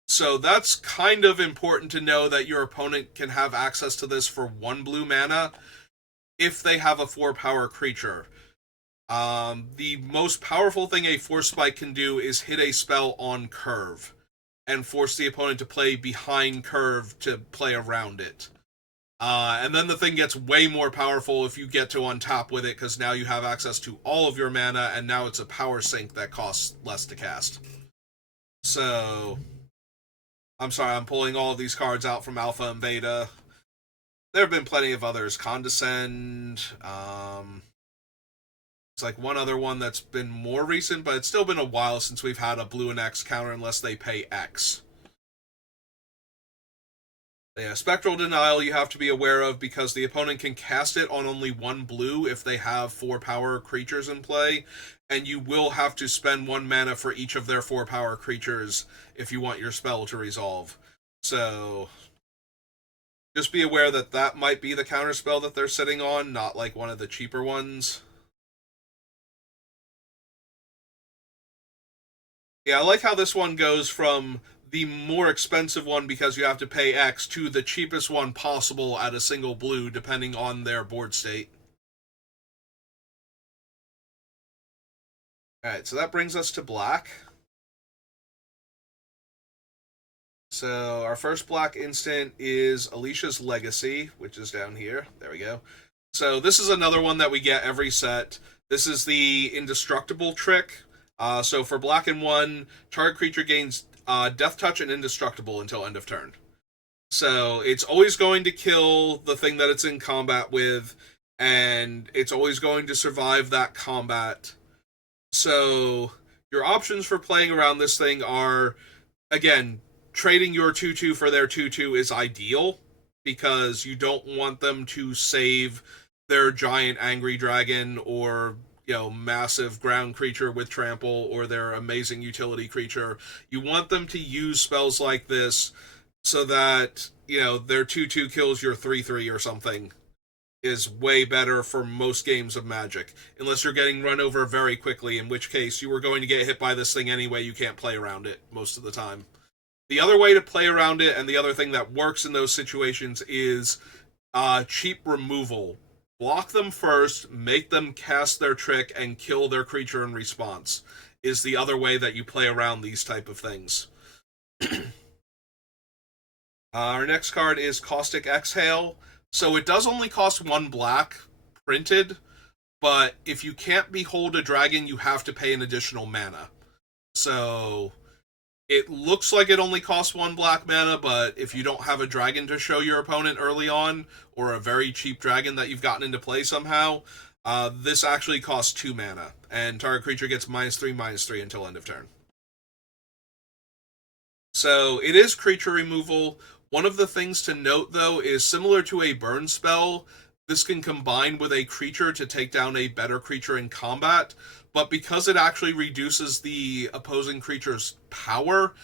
So that's kind of important to know that your opponent can have access to this for 1 blue mana if they have a 4 power creature. The most powerful thing a force spike can do is hit a spell on curve and force the opponent to play behind curve to play around it. And then the thing gets way more powerful if you get to untap with it, because now you have access to all of your mana, and now it's a power sink that costs less to cast. So, I'm sorry, I'm pulling all of these cards out from Alpha and Beta. There have been plenty of others. Condescend. It's like one other one that's been more recent, but it's still been a while since we've had a blue and X counter unless they pay X. Yeah, Spectral Denial you have to be aware of because the opponent can cast it on only 1 blue if they have 4 power creatures in play, and you will have to spend 1 mana for each of their 4 power creatures if you want your spell to resolve. So just be aware that that might be the counterspell that they're sitting on, not like one of the cheaper ones. Yeah, I like how this one goes from the more expensive one because you have to pay X to the cheapest one possible at a single blue, depending on their board state. Alright, so that brings us to black. So our first black instant is Alicia's Legacy, which is down here. There we go. So this is another one that we get every set. This is the Indestructible trick. So for black and 1, target creature gains Death Touch and Indestructible until end of turn. So it's always going to kill the thing that it's in combat with, and it's always going to survive that combat. So your options for playing around this thing are, again, trading your 2/2 for their 2/2 is ideal, because you don't want them to save their giant angry dragon or massive ground creature with trample or their amazing utility creature. You want them to use spells like this so that their 2/2 kills your 3/3 or something is way better for most games of Magic, unless you're getting run over very quickly, in which case you were going to get hit by this thing anyway. You can't play around it most of the time. The other way to play around it, and the other thing that works in those situations, is cheap removal. Block them first, make them cast their trick, and kill their creature in response, is the other way that you play around these type of things. Our next card is Caustic Exhale. So it does only cost 1 black printed, but if you can't behold a dragon, you have to pay an additional mana. So it looks like it only costs 1 black mana, but if you don't have a dragon to show your opponent early on, or a very cheap dragon that you've gotten into play somehow, this actually costs 2 mana, and target creature gets -3/-3 until end of turn. So it is creature removal. One of the things to note, though, is similar to a burn spell, this can combine with a creature to take down a better creature in combat, but because it actually reduces the opposing creature's power,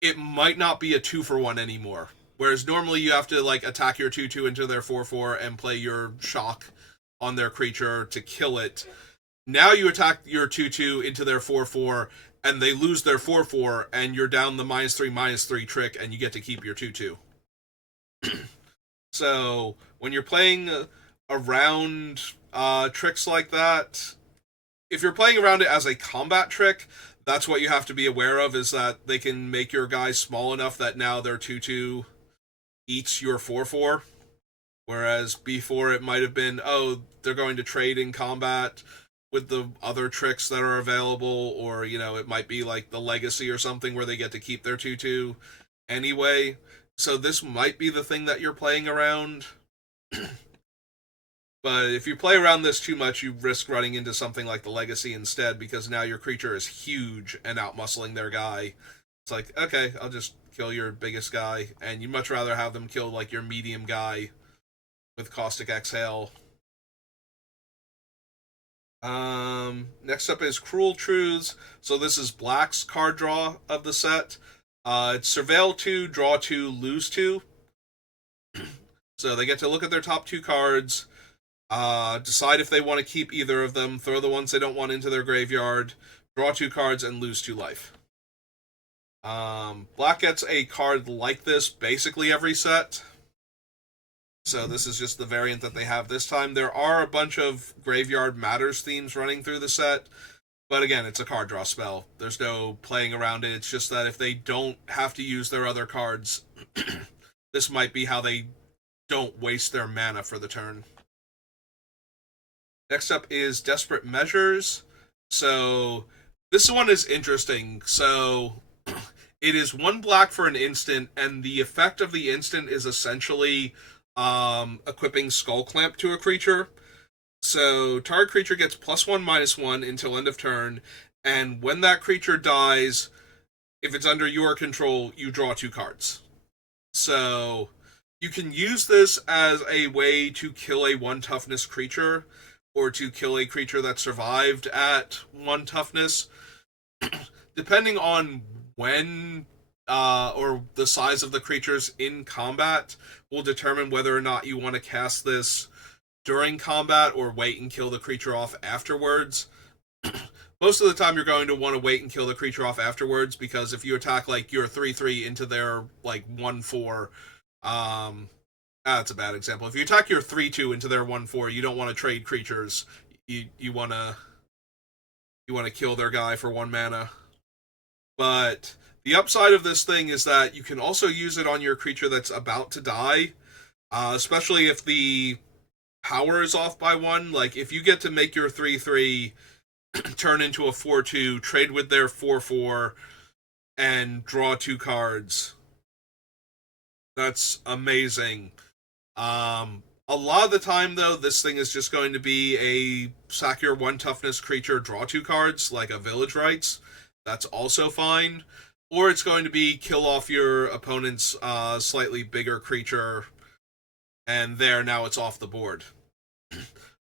it might not be a 2-for-1 anymore. Whereas normally you have to attack your 2/2 into their 4/4 and play your shock on their creature to kill it. Now you attack your 2/2 into their 4/4 and they lose their 4/4 and you're down the -3/-3 trick and you get to keep your 2/2. So when you're playing around tricks like that, if you're playing around it as a combat trick, that's what you have to be aware of, is that they can make your guys small enough that now their 2/2 eats your 4/4. Whereas before it might have been, oh, they're going to trade in combat with the other tricks that are available, or, it might be like the Legacy or something where they get to keep their 2/2 anyway. So this might be the thing that you're playing around. But if you play around this too much, you risk running into something like the Legacy instead, because now your creature is huge and outmuscling their guy. It's like, okay, I'll just kill your biggest guy, and you'd much rather have them kill your medium guy with Caustic Exhale. Next up is Cruel Truths. So this is Black's card draw of the set. It's Surveil 2, Draw 2, Lose 2. So they get to look at their top 2 cards, decide if they want to keep either of them, throw the ones they don't want into their graveyard, draw 2 cards, and lose 2 life. Black gets a card like this basically every set. So this is just the variant that they have this time. There are a bunch of Graveyard Matters themes running through the set, but again, it's a card draw spell. There's no playing around it. It's just that if they don't have to use their other cards, this might be how they don't waste their mana for the turn. Next up is Desperate Measures. So this one is interesting. So it is 1 black for an instant, and the effect of the instant is essentially equipping Skull Clamp to a creature. So target creature gets +1/-1 until end of turn, and when that creature dies, if it's under your control, you draw 2 cards. So you can use this as a way to kill a 1 toughness creature, or to kill a creature that survived at 1 toughness, depending on when or the size of the creatures in combat will determine whether or not you want to cast this during combat or wait and kill the creature off afterwards. Most of the time you're going to want to wait and kill the creature off afterwards, because if you attack your 3/3 into their 1/4, that's a bad example. If you attack your 3/2 into their 1/4, you don't want to trade creatures. You want to kill their guy for 1 mana. But the upside of this thing is that you can also use it on your creature that's about to die, especially if the power is off by 1. If you get to make your 3/3 turn into a 4/2, trade with their 4/4, and draw 2 cards, that's amazing. A lot of the time, though, this thing is just going to be a sack your 1 toughness creature, draw 2 cards, like a Village Rites. That's also fine. Or it's going to be kill off your opponent's slightly bigger creature and now it's off the board.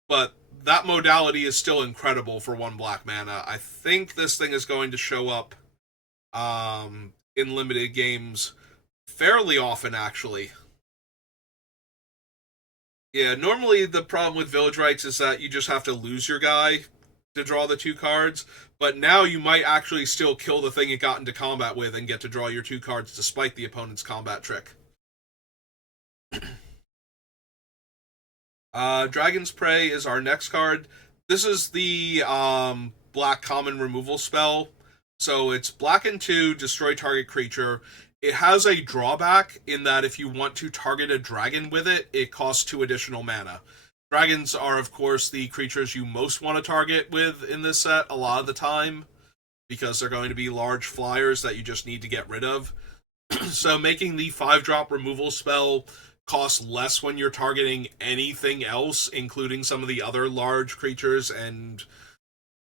But that modality is still incredible for 1 black mana. I think this thing is going to show up in limited games fairly often, actually. Yeah, normally the problem with Village Rites is that you just have to lose your guy to draw the 2 cards, but now you might actually still kill the thing it got into combat with and get to draw your 2 cards despite the opponent's combat trick. Dragon's Prey is our next card. This is the black common removal spell. So it's black and 2, destroy target creature. It has a drawback in that if you want to target a dragon with it, it costs 2 additional mana. Dragons are, of course, the creatures you most want to target with in this set a lot of the time, because they're going to be large flyers that you just need to get rid of. So making the 5-drop removal spell cost less when you're targeting anything else, including some of the other large creatures and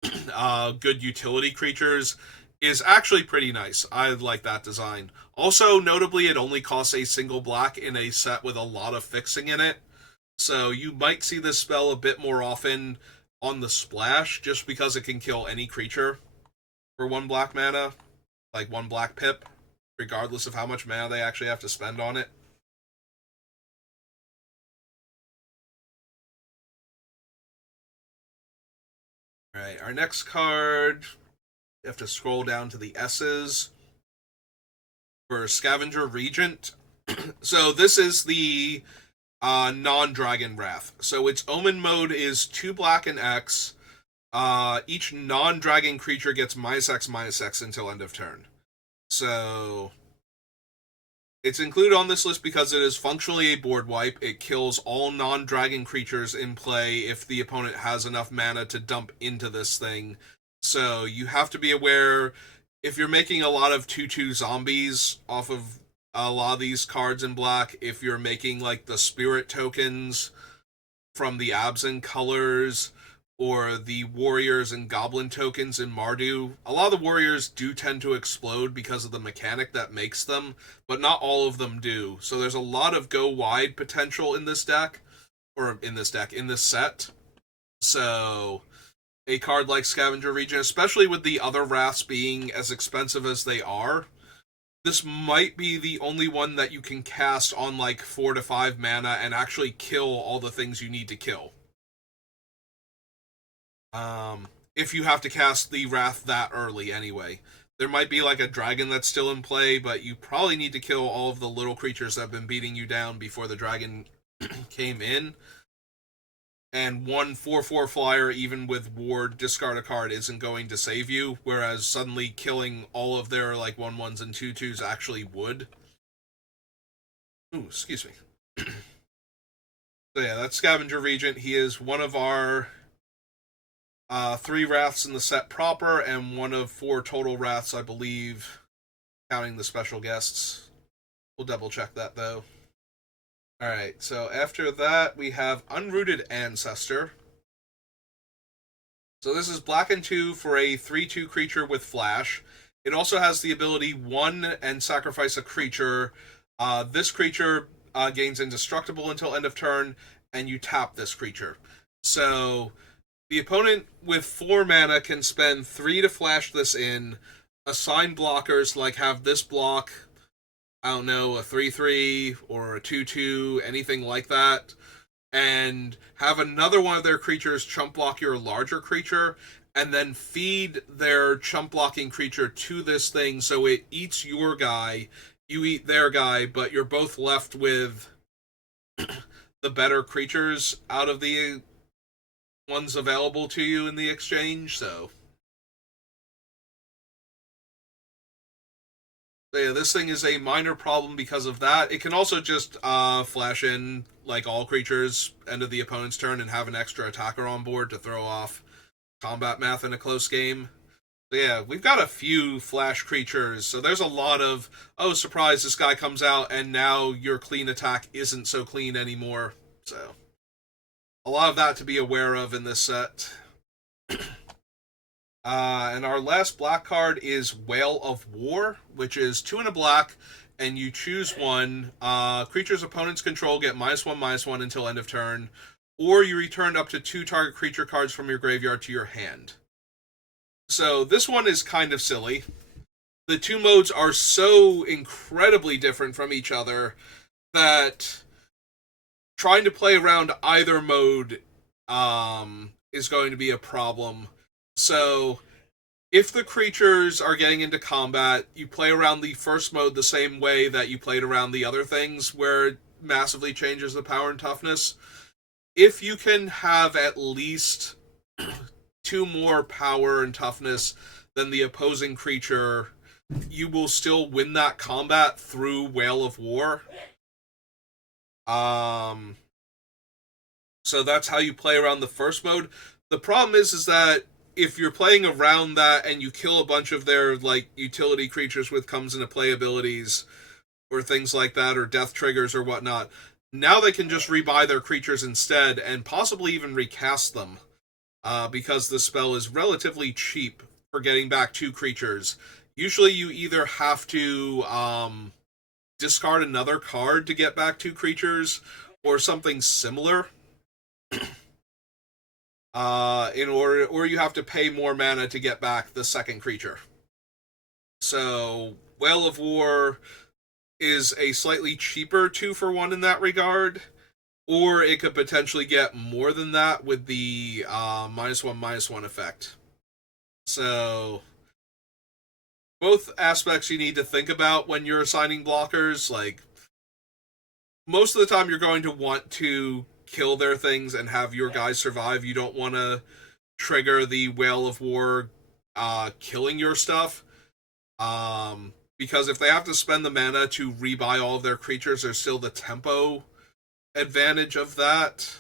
good utility creatures, is actually pretty nice. I like that design. Also, notably, it only costs a single black in a set with a lot of fixing in it, so you might see this spell a bit more often on the splash, just because it can kill any creature for 1 black mana, like 1 black pip, regardless of how much mana they actually have to spend on it. Alright, our next card, you have to scroll down to the S's. For Scavenger Regent. So this is the non-dragon wrath. So its omen mode is 2 black and X. Each non-dragon creature gets -X until end of turn. So it's included on this list because it is functionally a board wipe. It kills all non-dragon creatures in play if the opponent has enough mana to dump into this thing. So you have to be aware, if you're making a lot of 2/2 zombies off of a lot of these cards in black, if you're making like the spirit tokens from the absent colors, or the warriors and goblin tokens in Mardu, a lot of the warriors do tend to explode because of the mechanic that makes them, but not all of them do. So there's a lot of go wide potential in this deck, or in this set. So a card like Scavenger Regent, especially with the other wraths being as expensive as they are, this might be the only one that you can cast on like 4 to 5 mana and actually kill all the things you need to kill. If you have to cast the wrath that early anyway. There might be like a dragon that's still in play, but you probably need to kill all of the little creatures that have been beating you down before the dragon came in. And 1 4/4 flyer, even with ward, discard a card, isn't going to save you, whereas suddenly killing all of their like 1/1s and 2/2s actually would. Ooh, excuse me. So yeah, that's Scavenger Regent. He is one of our 3 wraths in the set proper, and one of 4 total wraths, I believe, counting the special guests. We'll double check that though. Alright, so after that, we have Unrooted Ancestor. So this is black and 2 for a 3/2 creature with flash. It also has the ability 1 and sacrifice a creature. This creature gains indestructible until end of turn, and you tap this creature. So the opponent with 4 mana can spend 3 to flash this in, assign blockers, like have this block, I don't know, a 3/3 or a 2/2, anything like that, and have another one of their creatures chump block your larger creature, and then feed their chump blocking creature to this thing so it eats your guy, you eat their guy, but you're both left with the better creatures out of the ones available to you in the exchange. So yeah, this thing is a minor problem because of that. It can also just flash in like all creatures end of the opponent's turn and have an extra attacker on board to throw off combat math in a close game. So yeah, we've got a few flash creatures, so there's a lot of, oh surprise, this guy comes out and now your clean attack isn't so clean anymore. So a lot of that to be aware of in this set. And our last black card is Whale of War, which is 2 and a black. and you choose one, creatures opponents control get -1/-1 until end of turn, or you return up to 2 target creature cards from your graveyard to your hand. So this one is kind of silly. The two modes are so incredibly different from each other that trying to play around either mode is going to be a problem. So if the creatures are getting into combat, you play around the first mode the same way that you played around the other things, where it massively changes the power and toughness. If you can have at least 2 more power and toughness than the opposing creature, you will still win that combat through Whale of War. So that's how you play around the first mode. The problem is that if you're playing around that and you kill a bunch of their like utility creatures with comes into play abilities or things like that, or death triggers or whatnot, now they can just rebuy their creatures instead and possibly even recast them, because the spell is relatively cheap for getting back 2 creatures. Usually you either have to discard another card to get back 2 creatures or something similar, in order, or you have to pay more mana to get back the second creature. So Whale of War is a slightly cheaper 2-for-1 in that regard, or it could potentially get more than that with the -1/-1 effect. So both aspects you need to think about when you're assigning blockers. Like, most of the time you're going to want to kill their things and have your guys survive. You don't want to trigger the Whale of War killing your stuff. Because if they have to spend the mana to rebuy all of their creatures, there's still the tempo advantage of that,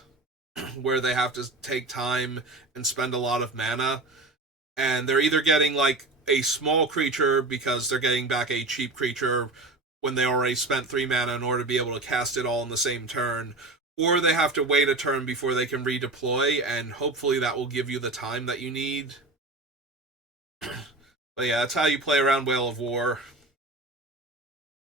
where they have to take time and spend a lot of mana. And they're either getting like a small creature because they're getting back a cheap creature when they already spent 3 mana in order to be able to cast it all in the same turn, or they have to wait a turn before they can redeploy, and hopefully that will give you the time that you need. But yeah, that's how you play around Whale of War.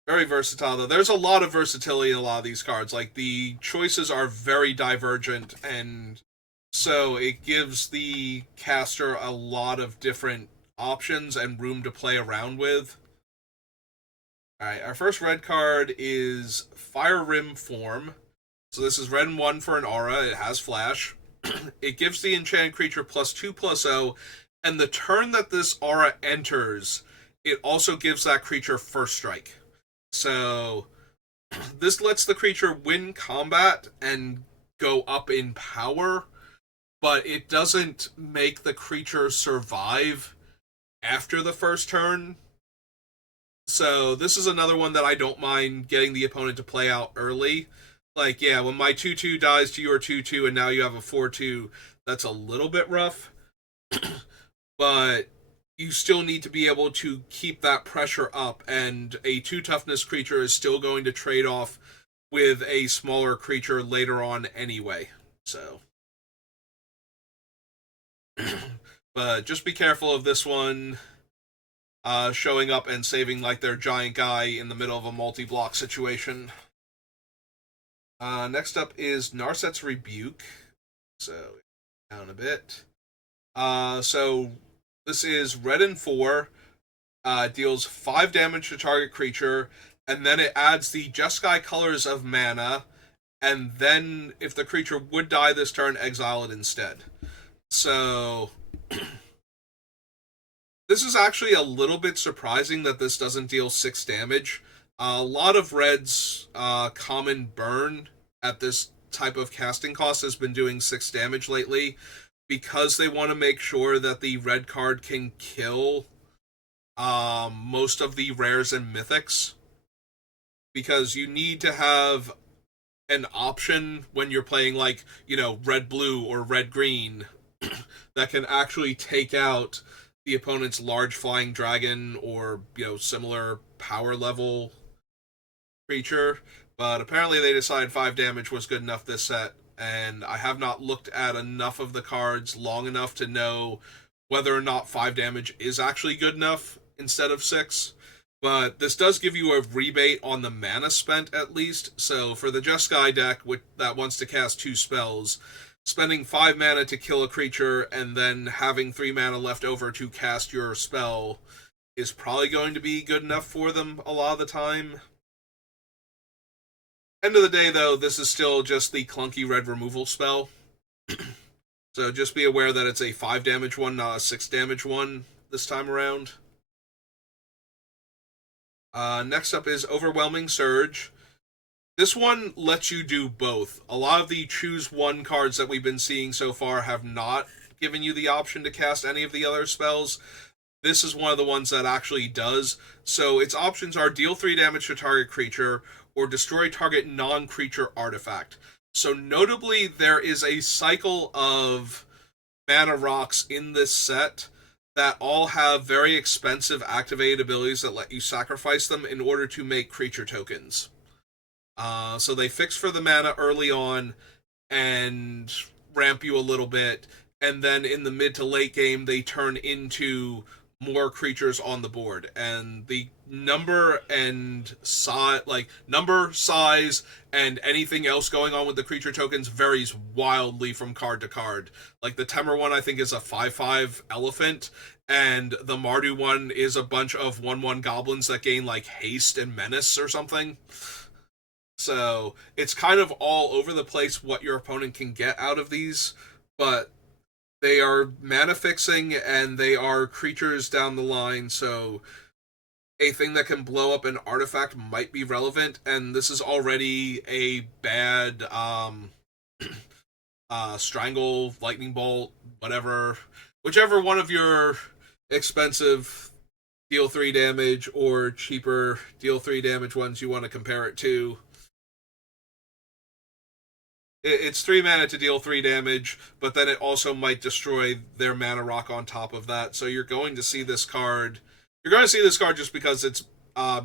Very versatile, though. There's a lot of versatility in a lot of these cards. Like, the choices are very divergent, and so it gives the caster a lot of different options and room to play around with. Alright, our first red card is Fire Rim Form. So this is red and 1 for an aura. It has flash. It gives the enchanted creature +2/+0, and the turn that this aura enters, it also gives that creature first strike. So this lets the creature win combat and go up in power, but it doesn't make the creature survive after the first turn. So this is another one that I don't mind getting the opponent to play out early. Like, yeah, when my 2/2 dies to your 2/2 and now you have a 4/2, that's a little bit rough. But you still need to be able to keep that pressure up, and a 2 toughness creature is still going to trade off with a smaller creature later on anyway. So but just be careful of this one showing up and saving like their giant guy in the middle of a multi-block situation. Next up is Narset's Rebuke. So down a bit. So this is red and 4. Deals 5 damage to target creature, and then it adds the Jeskai colors of mana, and then if the creature would die this turn, exile it instead. So this is actually a little bit surprising that this doesn't deal 6 damage. A lot of Red's common burn at this type of casting cost has been doing 6 damage lately, because they want to make sure that the red card can kill most of the rares and mythics. Because you need to have an option when you're playing, like, you know, red-blue or red-green that can actually take out the opponent's large flying dragon or, you know, similar power level creature. But apparently they decided 5 damage was good enough this set, and I have not looked at enough of the cards long enough to know whether or not 5 damage is actually good enough instead of 6. But this does give you a rebate on the mana spent, at least. So for the Jeskai deck that wants to cast 2 spells, spending 5 mana to kill a creature and then having 3 mana left over to cast your spell is probably going to be good enough for them a lot of the time. End of the day, though, this is still just the clunky red removal spell. So just be aware that it's a 5 damage one, not a 6 damage one this time around. Next up is Overwhelming Surge. This one lets you do both. A lot of the choose one cards that we've been seeing so far have not given you the option to cast any of the other spells. This is one of the ones that actually does. So its options are deal 3 damage to target creature or destroy target non-creature artifact. So notably, there is a cycle of mana rocks in this set that all have very expensive activated abilities that let you sacrifice them in order to make creature tokens. So they fix for the mana early on and ramp you a little bit, and then in the mid to late game they turn into more creatures on the board, and the number and size, and anything else going on with the creature tokens varies wildly from card to card. Like the Temur one I think is a 5/5 elephant, and the Mardu one is a bunch of 1/1 goblins that gain like haste and menace or something. So it's kind of all over the place what your opponent can get out of these, but they are mana fixing and they are creatures down the line, so a thing that can blow up an artifact might be relevant, and this is already a bad strangle, lightning bolt, whichever one of your expensive deal 3 damage or cheaper deal 3 damage ones you want to compare it to. It's 3 mana to deal 3 damage, but then it also might destroy their mana rock on top of that. So you're going to see this card. You're going to see this card just because it's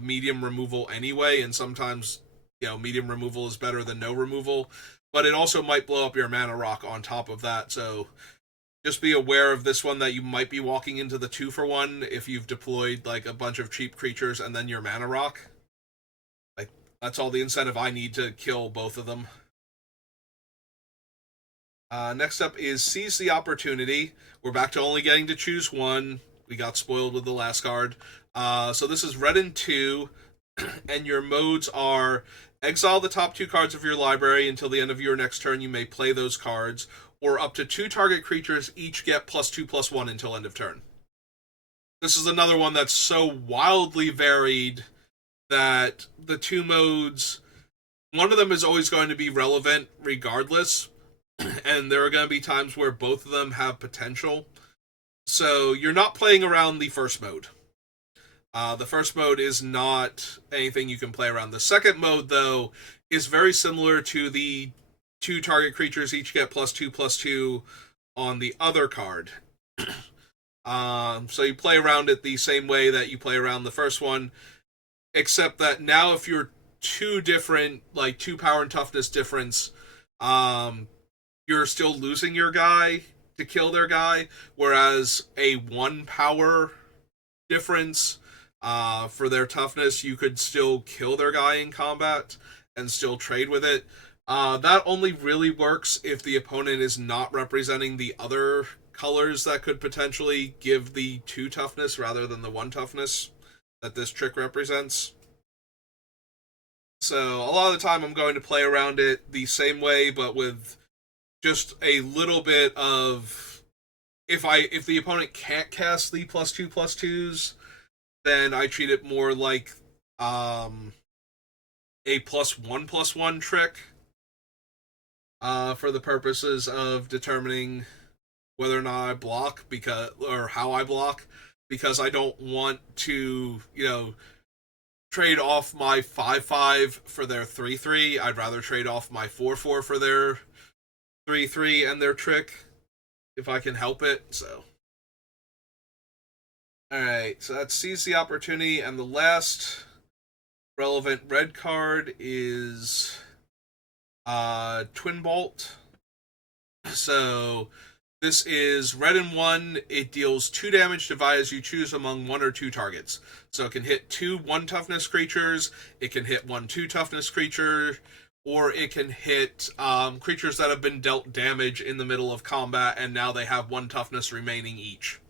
medium removal anyway, and sometimes medium removal is better than no removal. But it also might blow up your mana rock on top of that. So just be aware of this one, that you might be walking into the 2-for-1 if you've deployed like a bunch of cheap creatures and then your mana rock. Like that's all the incentive I need to kill both of them. Next up is Seize the Opportunity. We're back to only getting to choose one. We got spoiled with the last card. So this is red and 2, and your modes are exile the top 2 cards of your library until the end of your next turn. You may play those cards, or up to 2 target creatures each get +2/+1 until end of turn. This is another one that's so wildly varied that the 2 modes, one of them is always going to be relevant regardless, and there are going to be times where both of them have potential. So you're not playing around the first mode. The first mode is not anything you can play around. The second mode, though, is very similar to the 2 target creatures each get +2/+2 on the other card. So you play around it the same way that you play around the first one, except that now if you're 2 different, like 2 power and toughness difference, you're still losing your guy to kill their guy, whereas a 1 power difference for their toughness, you could still kill their guy in combat and still trade with it. That only really works if the opponent is not representing the other colors that could potentially give the 2 toughness rather than the 1 toughness that this trick represents. So a lot of the time I'm going to play around it the same way, but with just a little bit of, if the opponent can't cast the +2/+2s, then I treat it more like a +1/+1 trick for the purposes of determining whether or not I block, or how I block, because I don't want to trade off my 5/5 for their 3/3. I'd rather trade off my 4/4 for their 3/3 and their trick if I can help it. So alright, so that's Seize the Opportunity, and the last relevant red card is Twin Bolt. So This is red and 1. It deals 2 damage to vias you choose among 1 or 2 targets. So it can hit 2 1 toughness creatures, it can hit 1 2 toughness creature, or it can hit creatures that have been dealt damage in the middle of combat and now they have 1 toughness remaining each.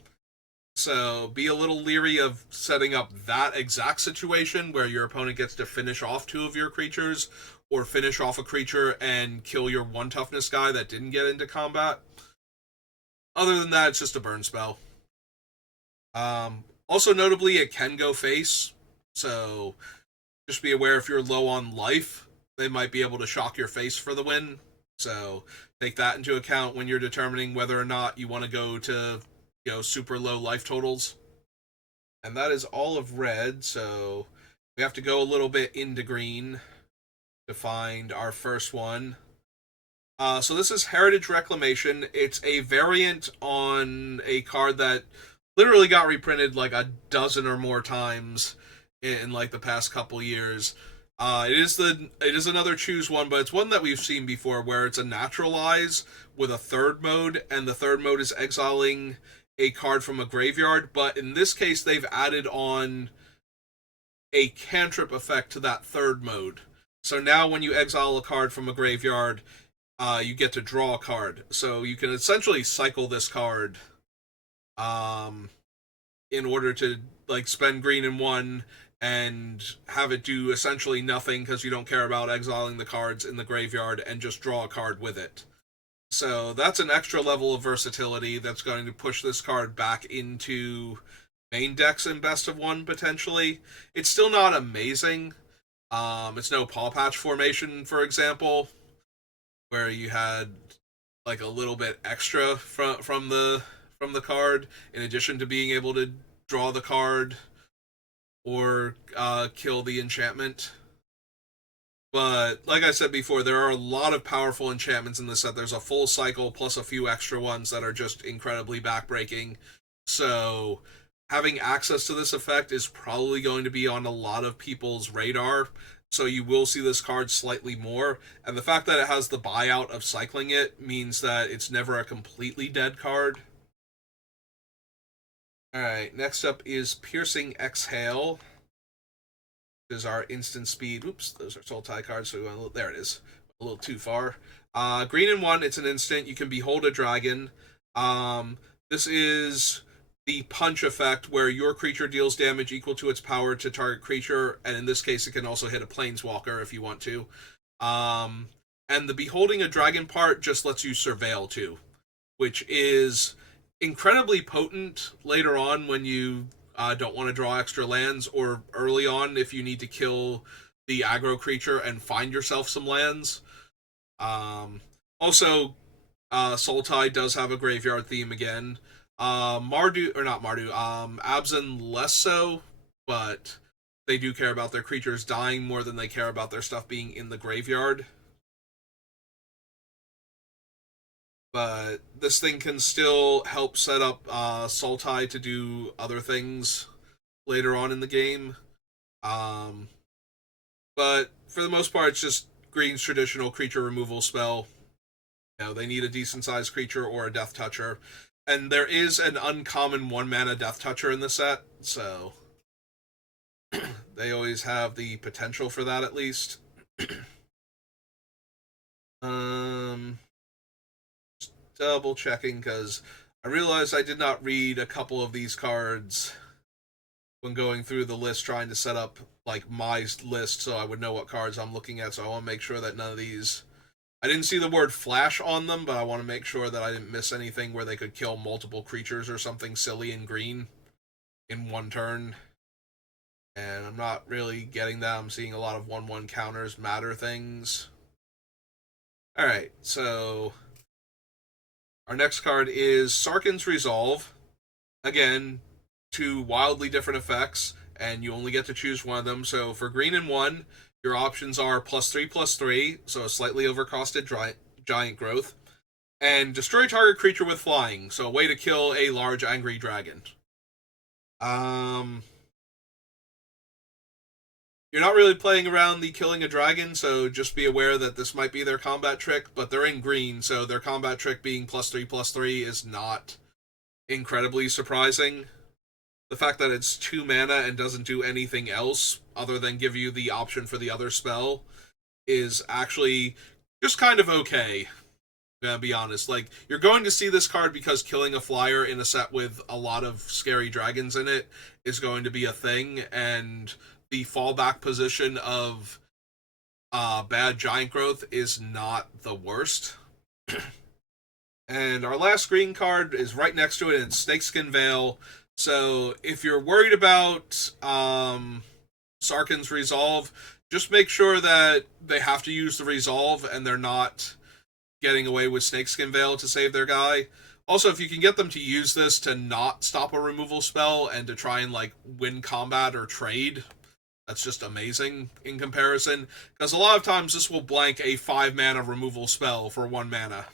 So be a little leery of setting up that exact situation where your opponent gets to finish off 2 of your creatures, or finish off a creature and kill your 1 toughness guy that didn't get into combat. Other than that, it's just a burn spell. Also, notably, it can go face, so just be aware if you're low on life, they might be able to shock your face for the win. So take that into account when you're determining whether or not you want to go to, super low life totals. And that is all of red, so we have to go a little bit into green to find our first one. So this is Heritage Reclamation. It's a variant on a card that literally got reprinted like a dozen or more times in like the past couple years. It is another choose one, but it's one that we've seen before where it's a naturalize with a third mode, and the third mode is exiling a card from a graveyard. But in this case, they've added on a cantrip effect to that third mode. So now when you exile a card from a graveyard, you get to draw a card. So you can essentially cycle this card in order to like spend green in 1 and have it do essentially nothing because you don't care about exiling the cards in the graveyard and just draw a card with it. So that's an extra level of versatility that's going to push this card back into main decks in best of 1 potentially. It's still not amazing. It's no Paw Patch formation, for example, where you had like a little bit extra from the card in addition to being able to draw the card or kill the enchantment. But like I said before, there are a lot of powerful enchantments in this set. There's a full cycle plus a few extra ones that are just incredibly backbreaking. So having access to this effect is probably going to be on a lot of people's radar. So you will see this card slightly more. And the fact that it has the buyout of cycling it means that it's never a completely dead card. Alright, next up is Piercing Exhale. This is our instant speed. Oops, those are soul tie cards, so we went there it is. A little too far. Green and 1, it's an instant. You can behold a dragon. This is the punch effect where your creature deals damage equal to its power to target creature, and in this case it can also hit a planeswalker if you want to. And the beholding a dragon part just lets you surveil too, which is incredibly potent later on when you don't want to draw extra lands, or early on if you need to kill the aggro creature and find yourself some lands. Also, Sultai does have a graveyard theme again. Mardu, or not Mardu, Abzan less so, but they do care about their creatures dying more than they care about their stuff being in the graveyard. But this thing can still help set up Sultai to do other things later on in the game. But for the most part, it's just Green's traditional creature removal spell. They need a decent sized creature or a Death Toucher. And there is an uncommon 1 mana Death Toucher in the set, so they always have the potential for that at least. Double checking because I realized I did not read a couple of these cards when going through the list trying to set up like my list so I would know what cards I'm looking at, so I want to make sure that none of these, I didn't see the word flash on them, but I want to make sure that I didn't miss anything where they could kill multiple creatures or something silly in green in 1 turn. And I'm not really getting that. I'm seeing a lot of 1/1 counters matter things. Alright, so our next card is Sarkhan's Resolve. Again, 2 wildly different effects, and you only get to choose one of them. So for green and 1, your options are +3/+3, so a slightly overcosted giant growth, and destroy target creature with flying, so a way to kill a large angry dragon. You're not really playing around the killing a dragon, so just be aware that this might be their combat trick, but they're in green, so their combat trick being +3/+3 is not incredibly surprising. The fact that it's 2 mana and doesn't do anything else other than give you the option for the other spell is actually just kind of okay. To be honest, like, you're going to see this card because killing a flyer in a set with a lot of scary dragons in it is going to be a thing, and the fallback position of bad giant growth is not the worst. And our last green card is right next to it, and it's Snakeskin Veil. So if you're worried about Sarkhan's Resolve, just make sure that they have to use the Resolve and they're not getting away with Snakeskin Veil to save their guy. Also, if you can get them to use this to not stop a removal spell and to try and, like, win combat or trade, that's just amazing in comparison. Because a lot of times this will blank a 5 mana removal spell for 1 mana.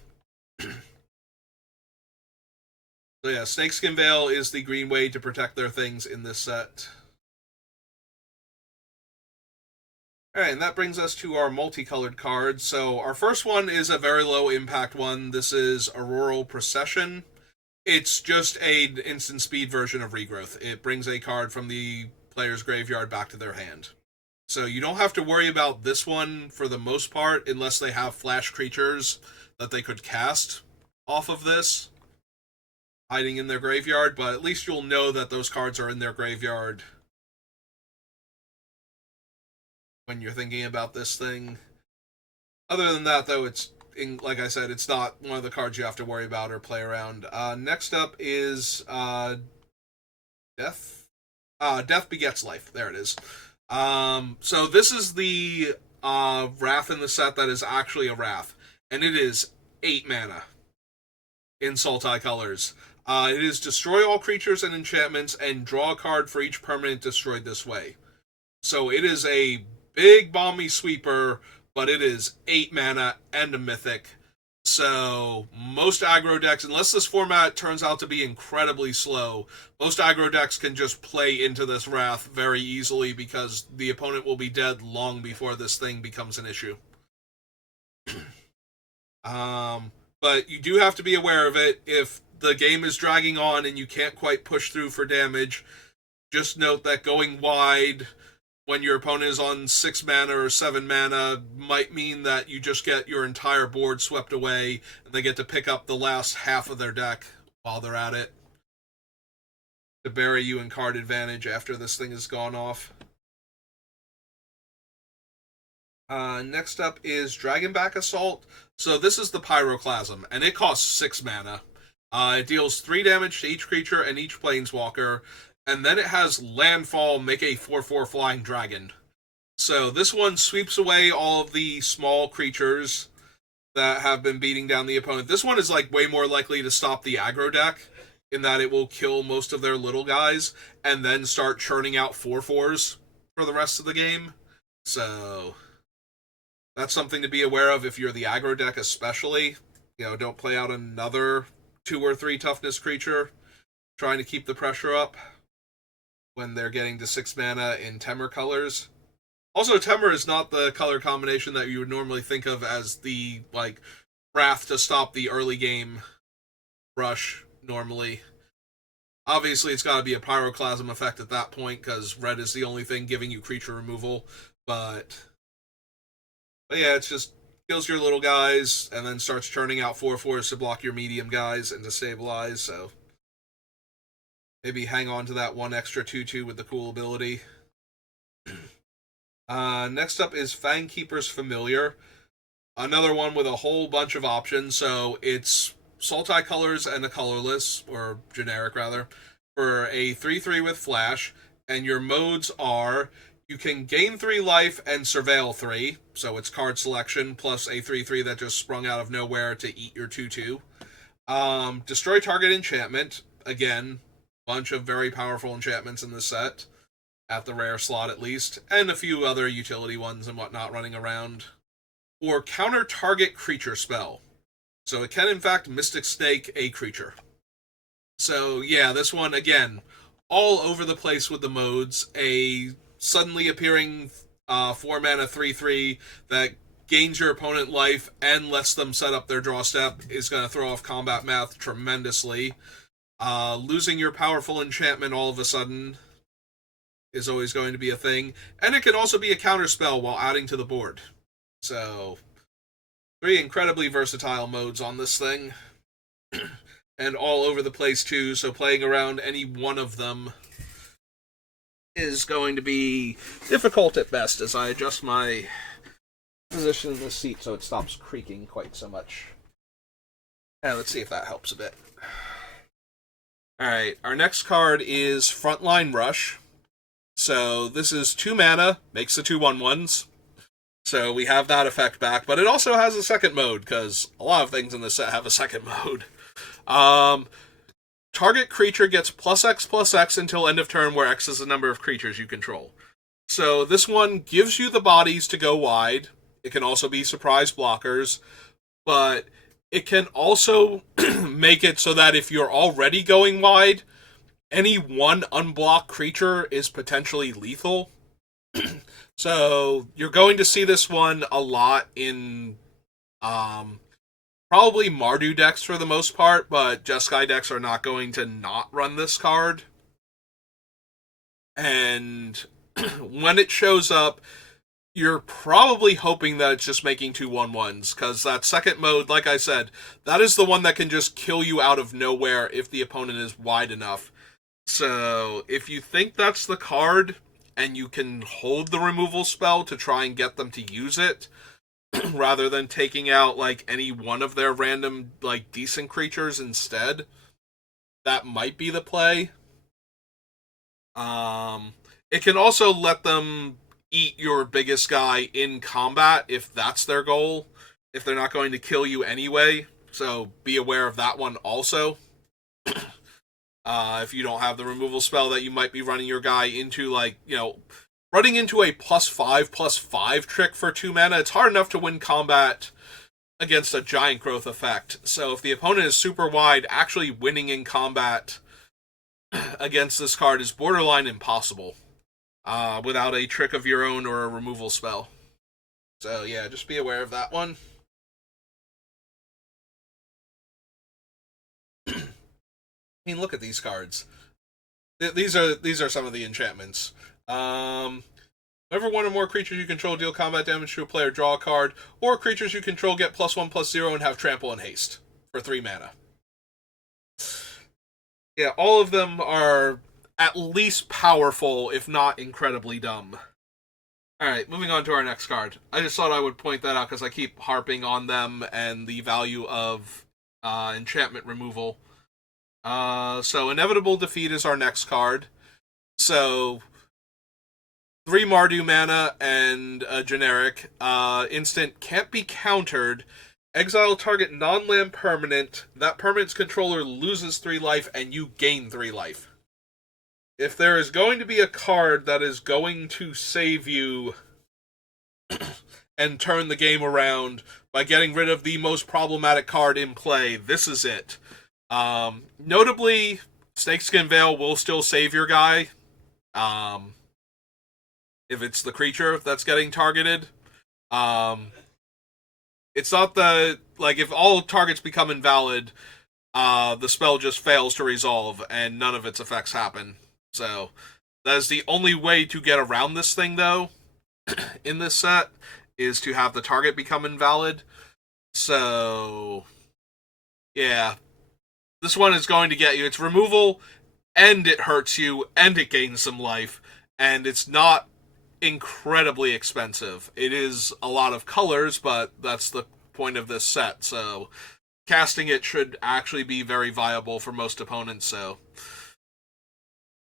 So yeah, Snakeskin Veil is the green way to protect their things in this set. Alright, and that brings us to our multicolored cards. So our first one is a very low impact one. This is Auroral Procession. It's just an instant speed version of Regrowth. It brings a card from the player's graveyard back to their hand. So you don't have to worry about this one for the most part, unless they have flash creatures that they could cast off of this, hiding in their graveyard, but at least you'll know that those cards are in their graveyard when you're thinking about this thing. Other than that, though, like I said, it's not one of the cards you have to worry about or play around. Next up is Death. Death Begets Life. There it is. So this is the Wrath in the set that is actually a Wrath, and it is 8 mana in Sultai colors. It is destroy all creatures and enchantments and draw a card for each permanent destroyed this way. So it is a big bomby sweeper, but it is 8 mana and a mythic. So most aggro decks, unless this format turns out to be incredibly slow, most aggro decks can just play into this Wrath very easily because the opponent will be dead long before this thing becomes an issue. But you do have to be aware of it. If the game is dragging on and you can't quite push through for damage, just note that going wide when your opponent is on 6 mana or 7 mana might mean that you just get your entire board swept away and they get to pick up the last half of their deck while they're at it to bury you in card advantage after this thing has gone off. Next up is Dragonback Assault. So this is the Pyroclasm, and it costs 6 mana. It deals 3 damage to each creature and each planeswalker, and then it has Landfall, make a 4/4 flying dragon. So this one sweeps away all of the small creatures that have been beating down the opponent. This one is, like, way more likely to stop the aggro deck, in that it will kill most of their little guys and then start churning out 4/4s for the rest of the game. So that's something to be aware of if you're the aggro deck especially. You know, don't play out another 2 or 3 toughness creature trying to keep the pressure up when they're getting to 6 mana in Temur colors. Also, Temur is not the color combination that you would normally think of as the, like, Wrath to stop the early game rush normally. Obviously, it's got to be a Pyroclasm effect at that point, because red is the only thing giving you creature removal. But yeah, it's just kills your little guys and then starts churning out 4/4s to block your medium guys and to stabilize, so maybe hang on to that 1 extra 2/2 with the cool ability. Next up is Fangkeeper's Familiar. Another one with a whole bunch of options. So it's Sultai colors and a colorless, or generic rather, for a 3/3 with flash. And your modes are, you can gain 3 life and surveil 3. So it's card selection plus a 3/3 that just sprung out of nowhere to eat your 2/2. Destroy target enchantment. Again, bunch of very powerful enchantments in this set, at the rare slot at least, and a few other utility ones and whatnot running around. Or counter target creature spell. So it can in fact Mystic Snake a creature. So yeah, this one, again, all over the place with the modes. A suddenly appearing 4 mana 3/3 that gains your opponent life and lets them set up their draw step is going to throw off combat math tremendously. Losing your powerful enchantment all of a sudden is always going to be a thing, and it can also be a counterspell while adding to the board. So, 3 incredibly versatile modes on this thing, and all over the place too, so playing around any one of them is going to be difficult at best as I adjust my position in the seat so it stops creaking quite so much. And let's see if that helps a bit. Alright, our next card is Frontline Rush. So this is 2 mana, makes the 2/1/1s. So we have that effect back, but it also has a second mode, because a lot of things in this set have a second mode. Target creature gets +X/+X until end of turn, where X is the number of creatures you control. So this one gives you the bodies to go wide. It can also be surprise blockers, but it can also make it so that if you're already going wide, any one unblocked creature is potentially lethal. So you're going to see this one a lot in probably Mardu decks for the most part, but Jeskai decks are not going to not run this card. And when it shows up, you're probably hoping that it's just making 2/1/1s, because that second mode, like I said, that is the one that can just kill you out of nowhere if the opponent is wide enough. So if you think that's the card, and you can hold the removal spell to try and get them to use it, rather than taking out like any one of their random like decent creatures instead, that might be the play. It can also let them eat your biggest guy in combat if that's their goal, if they're not going to kill you anyway, so be aware of that one also. If you don't have the removal spell, that you might be running your guy into, like, you know, running into a +5/+5 trick for 2 mana, it's hard enough to win combat against a giant growth effect. So if the opponent is super wide, actually winning in combat against this card is borderline impossible without a trick of your own or a removal spell. So yeah, just be aware of that one. I mean, look at these cards. These are some of the enchantments. Whenever one or more creatures you control deal combat damage to a player, draw a card, or creatures you control get +1/+0 and have trample and haste for 3 mana. Yeah, all of them are at least powerful, if not incredibly dumb. Alright, moving on to our next card. I just thought I would point that out because I keep harping on them and the value of enchantment removal. So Inevitable Defeat is our next card. So 3 Mardu mana and a generic. Instant can't be countered. Exile target non-land permanent. That permanent's controller loses 3 life and you gain 3 life. If there is going to be a card that is going to save you and turn the game around by getting rid of the most problematic card in play, this is it. Notably, Snakeskin Veil will still save your guy. If it's the creature that's getting targeted. It's not the, like, if all targets become invalid, the spell just fails to resolve and none of its effects happen. So, that is the only way to get around this thing, though, in this set, is to have the target become invalid. So, yeah. This one is going to get you. It's removal, and it hurts you, and it gains some life, and it's not incredibly expensive. It is a lot of colors, but that's the point of this set, so casting it should actually be very viable for most opponents, so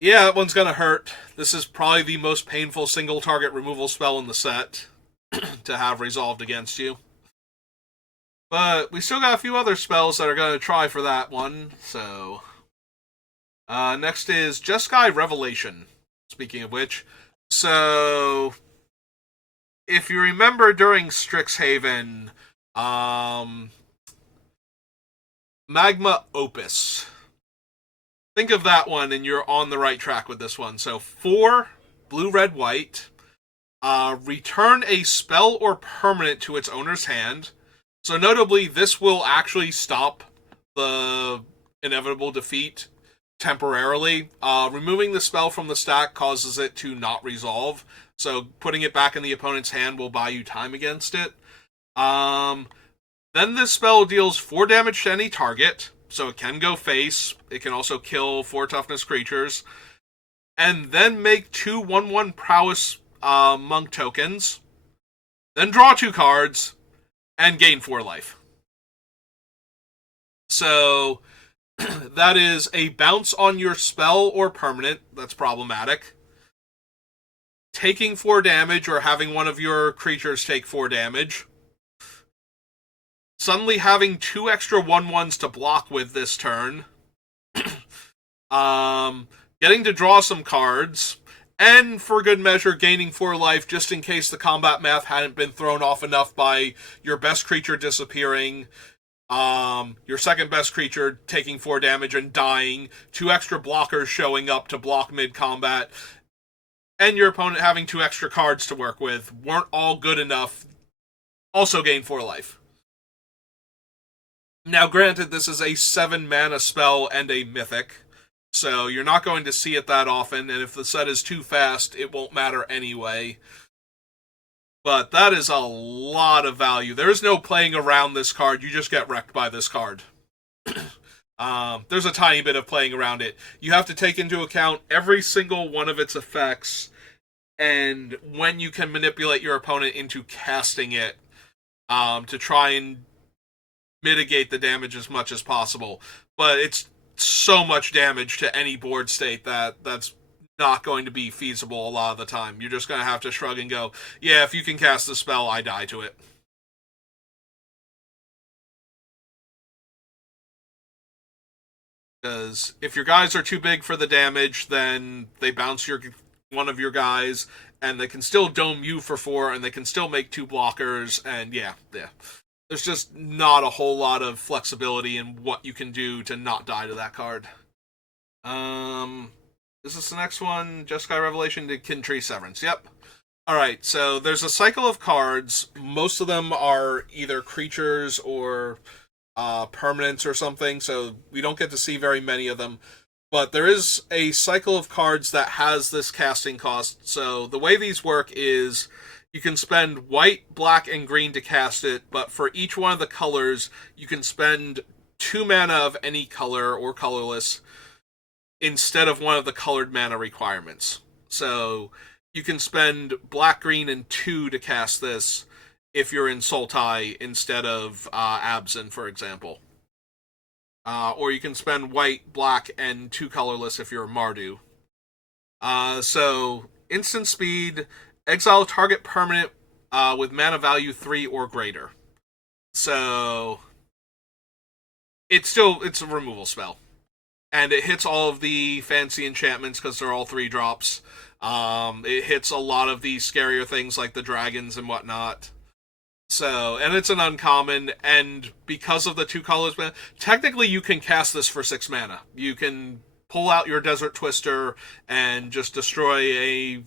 yeah, that one's gonna hurt. This is probably the most painful single target removal spell in the set to have resolved against you. But we still got a few other spells that are going to try for that one, so next is Jeskai Revelation, speaking of which. So, if you remember during Strixhaven, Magma Opus. Think of that one and you're on the right track with this one. So 4 blue, red, white. Return a spell or permanent to its owner's hand. So notably, this will actually stop the inevitable defeat temporarily. Removing the spell from the stack causes it to not resolve, so putting it back in the opponent's hand will buy you time against it. Then this spell deals 4 damage to any target, so it can go face. It can also kill 4 toughness creatures. And then make 2 1/1 prowess monk tokens. Then draw 2 cards, and gain 4 life. So that is a bounce on your spell or permanent. That's problematic. Taking 4 damage or having one of your creatures take 4 damage. Suddenly having 2 extra 1/1s to block with this turn. Getting to draw some cards. And for good measure, gaining 4 life just in case the combat math hadn't been thrown off enough by your best creature disappearing, your second best creature taking 4 damage and dying, 2 extra blockers showing up to block mid-combat, and your opponent having 2 extra cards to work with weren't all good enough. Also gain 4 life. Now granted, this is a 7 mana spell and a mythic, so you're not going to see it that often, and if the set is too fast, it won't matter anyway. But that is a lot of value. There is no playing around this card. You just get wrecked by this card. There's a tiny bit of playing around it. You have to take into account every single one of its effects and when you can manipulate your opponent into casting it to try and mitigate the damage as much as possible. But it's so much damage to any board state that's not going to be feasible a lot of the time. You're just going to have to shrug and go, yeah, if you can cast the spell, I die to it. Because if your guys are too big for the damage, then they bounce one of your guys, and they can still dome you for 4, and they can still make 2 blockers, and yeah. There's just not a whole lot of flexibility in what you can do to not die to that card. Is this the next one? Jeskai Revelation to Kintree Severance. Yep. Alright, so there's a cycle of cards. Most of them are either creatures or permanents or something, so we don't get to see very many of them. But there is a cycle of cards that has this casting cost. So the way these work is you can spend white, black, and green to cast it, but for each one of the colors, you can spend 2 mana of any color or colorless instead of one of the colored mana requirements. So you can spend black, green, and 2 to cast this if you're in Sultai instead of Abzan, for example. Or you can spend white, black, and 2 colorless if you're a Mardu. So, instant speed, exile target permanent with mana value 3 or greater. So, it's a removal spell. And it hits all of the fancy enchantments because they're all 3 drops. It hits a lot of the scarier things like the dragons and whatnot. So, and it's an uncommon, and because of the 2 colors, technically you can cast this for 6 mana. You can pull out your Desert Twister and just destroy a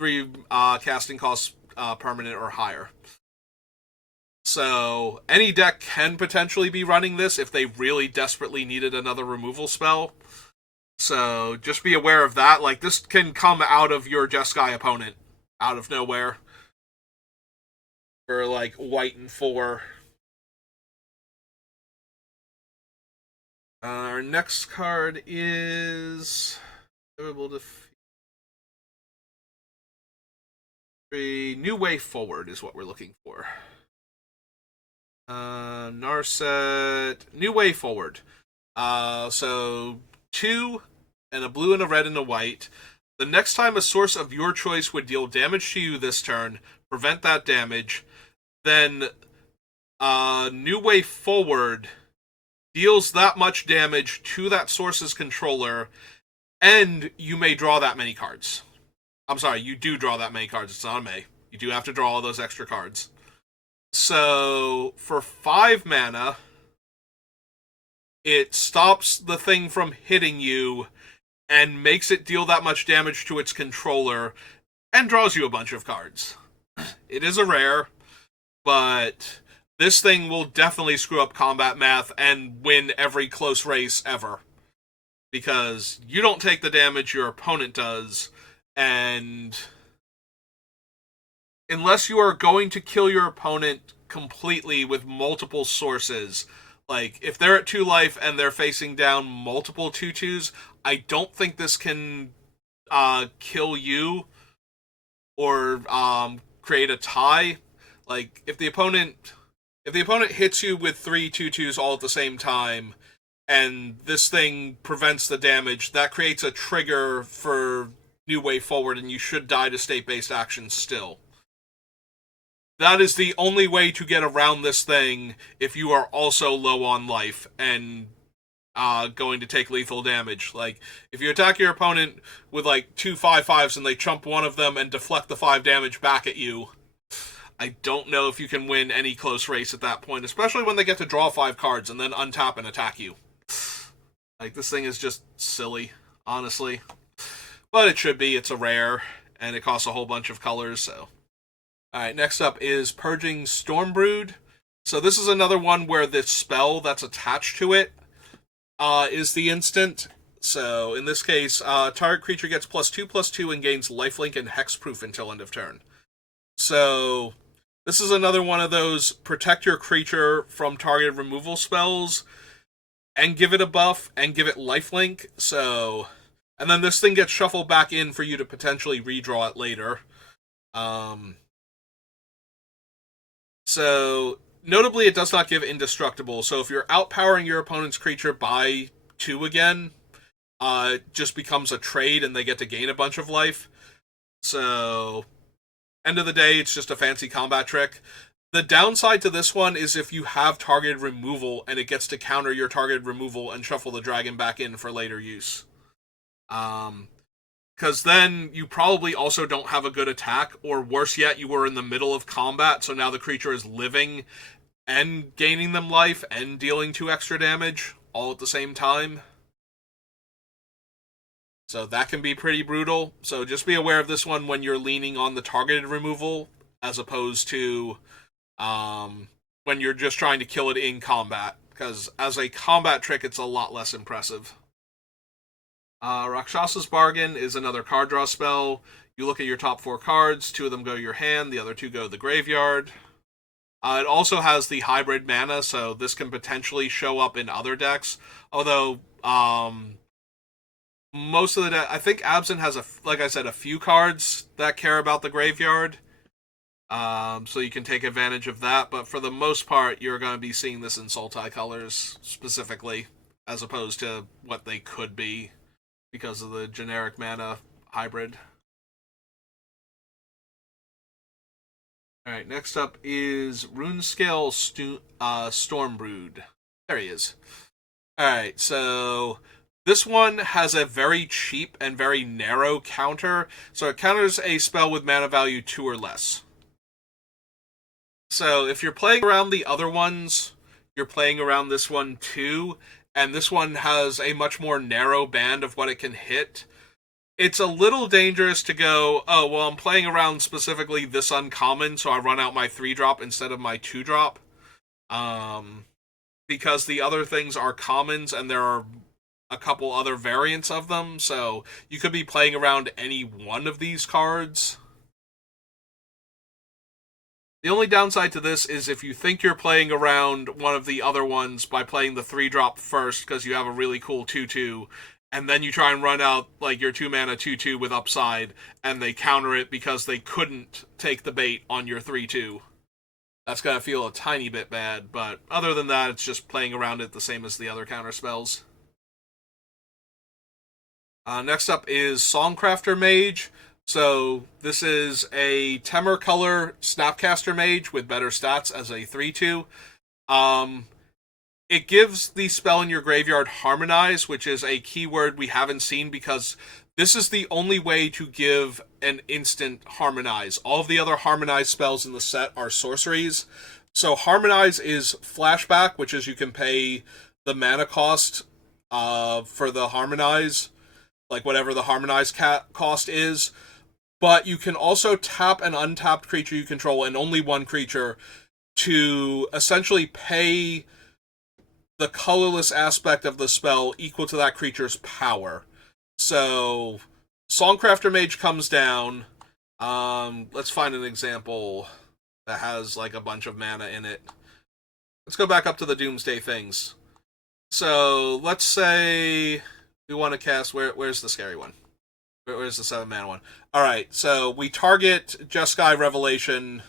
3 casting cost permanent or higher. So, any deck can potentially be running this if they really desperately needed another removal spell. So, just be aware of that. Like, this can come out of your Jeskai opponent, out of nowhere. For, like, white and 4. Our next card is... A New Way Forward is what we're looking for. Narset... New Way Forward. So, 2, and a blue and a red and a white. The next time a source of your choice would deal damage to you this turn, prevent that damage, then New Way Forward deals that much damage to that source's controller, and you may draw that many cards. I'm sorry, you do draw that many cards. It's not a may. You do have to draw all those extra cards. So, for 5 mana, it stops the thing from hitting you and makes it deal that much damage to its controller and draws you a bunch of cards. It is a rare, but this thing will definitely screw up combat math and win every close race ever. Because you don't take the damage your opponent does, and unless you are going to kill your opponent completely with multiple sources, like if they're at 2 life and they're facing down multiple 2/2s, I don't think this can kill you or create a tie. Like if the opponent hits you with 3 2/2s all at the same time, and this thing prevents the damage, that creates a trigger for New Way Forward, and you should die to state-based action still. That is the only way to get around this thing if you are also low on life and going to take lethal damage. Like, if you attack your opponent with like 2 5/5s and they chump one of them and deflect the 5 damage back at you, I don't know if you can win any close race at that point, especially when they get to draw 5 cards and then untap and attack you. Like, this thing is just silly, honestly. But it should be. It's a rare, and it costs a whole bunch of colors, so. Alright, next up is Purging Stormbrood. So this is another one where this spell that's attached to it is the instant. So, in this case, target creature gets +2/+2 and gains lifelink and hexproof until end of turn. So, this is another one of those protect your creature from targeted removal spells, and give it a buff, and give it lifelink, so. And then this thing gets shuffled back in for you to potentially redraw it later. So, notably, it does not give indestructible, so if you're outpowering your opponent's creature by 2 again, it just becomes a trade and they get to gain a bunch of life. So, end of the day, it's just a fancy combat trick. The downside to this one is if you have targeted removal and it gets to counter your targeted removal and shuffle the dragon back in for later use. Because then you probably also don't have a good attack, or worse yet, you were in the middle of combat, so now the creature is living and gaining them life and dealing 2 extra damage all at the same time. So that can be pretty brutal. So just be aware of this one when you're leaning on the targeted removal, as opposed to when you're just trying to kill it in combat, because as a combat trick, it's a lot less impressive. Rakshasa's Bargain is another card draw spell. You look at your top 4 cards, 2 of them go to your hand, the other 2 go to the graveyard. It also has the hybrid mana, so this can potentially show up in other decks, although most of the I think Absent has, like I said, a few cards that care about the graveyard. So you can take advantage of that, but for the most part, you're going to be seeing this in Sultai colors, specifically, as opposed to what they could be, because of the generic mana hybrid. Alright, next up is Runescale Stormbrood. There he is. Alright, so this one has a very cheap and very narrow counter, so it counters a spell with mana value 2 or less. So if you're playing around the other ones, you're playing around this one too, and this one has a much more narrow band of what it can hit. It's a little dangerous to go, oh, well, I'm playing around specifically this uncommon, so I run out my 3-drop instead of my 2-drop. Because the other things are commons, and there are a couple other variants of them, so you could be playing around any one of these cards. The only downside to this is if you think you're playing around one of the other ones by playing the 3-drop first because you have a really cool 2/2, and then you try and run out like your 2-mana 2/2 with upside, and they counter it because they couldn't take the bait on your 3/2. That's going to feel a tiny bit bad, but other than that, it's just playing around it the same as the other counter spells. Next up is Songcrafter Mage. So this is a Temur color Snapcaster Mage with better stats as a 3/2. It gives the spell in your graveyard Harmonize, which is a keyword we haven't seen because this is the only way to give an instant Harmonize. All of the other Harmonize spells in the set are sorceries. So Harmonize is Flashback, which is you can pay the mana cost for the Harmonize. like whatever the harmonized cost is. But you can also tap an untapped creature you control, and only one creature, to essentially pay the colorless aspect of the spell equal to that creature's power. So, Songcrafter Mage comes down. Let's find an example that has like a bunch of mana in it. Let's go back up to the Doomsday things. So, let's say we want to cast... Where's the scary one? Where's the 7-mana one? Alright, so we target Jeskai Revelation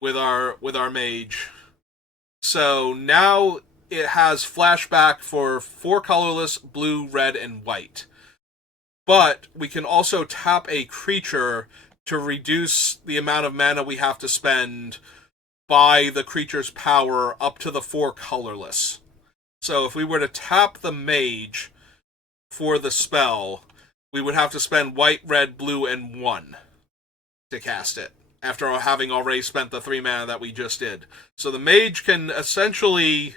with our mage. So now it has flashback for 4 colorless, blue, red, and white. But we can also tap a creature to reduce the amount of mana we have to spend by the creature's power up to the 4 colorless. So if we were to tap the mage for the spell, we would have to spend white, red, blue, and 1 to cast it, after having already spent the 3 mana that we just did. So the mage can essentially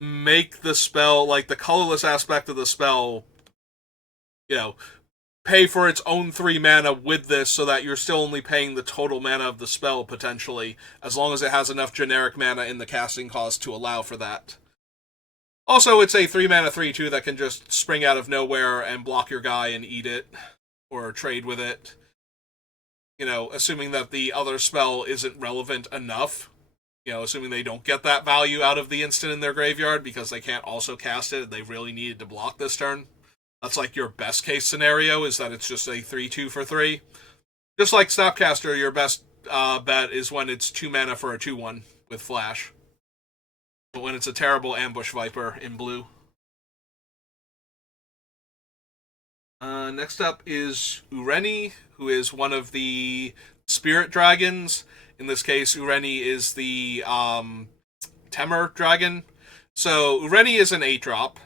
make the spell, like the colorless aspect of the spell, pay for its own 3 mana with this, so that you're still only paying the total mana of the spell, potentially, as long as it has enough generic mana in the casting cost to allow for that. Also, it's a 3 mana 3/2 that can just spring out of nowhere and block your guy and eat it, or trade with it. Assuming that the other spell isn't relevant enough. Assuming they don't get that value out of the instant in their graveyard because they can't also cast it and they really needed to block this turn. That's like your best case scenario, is that it's just a 3/2 for 3. Just like Snapcaster, your best bet is when it's 2 mana for a 2/1 with Flash. But when it's a terrible Ambush Viper in blue. Next up is Ureni, who is one of the spirit dragons. In this case, Ureni is the Temur dragon. So Ureni is an 8-drop.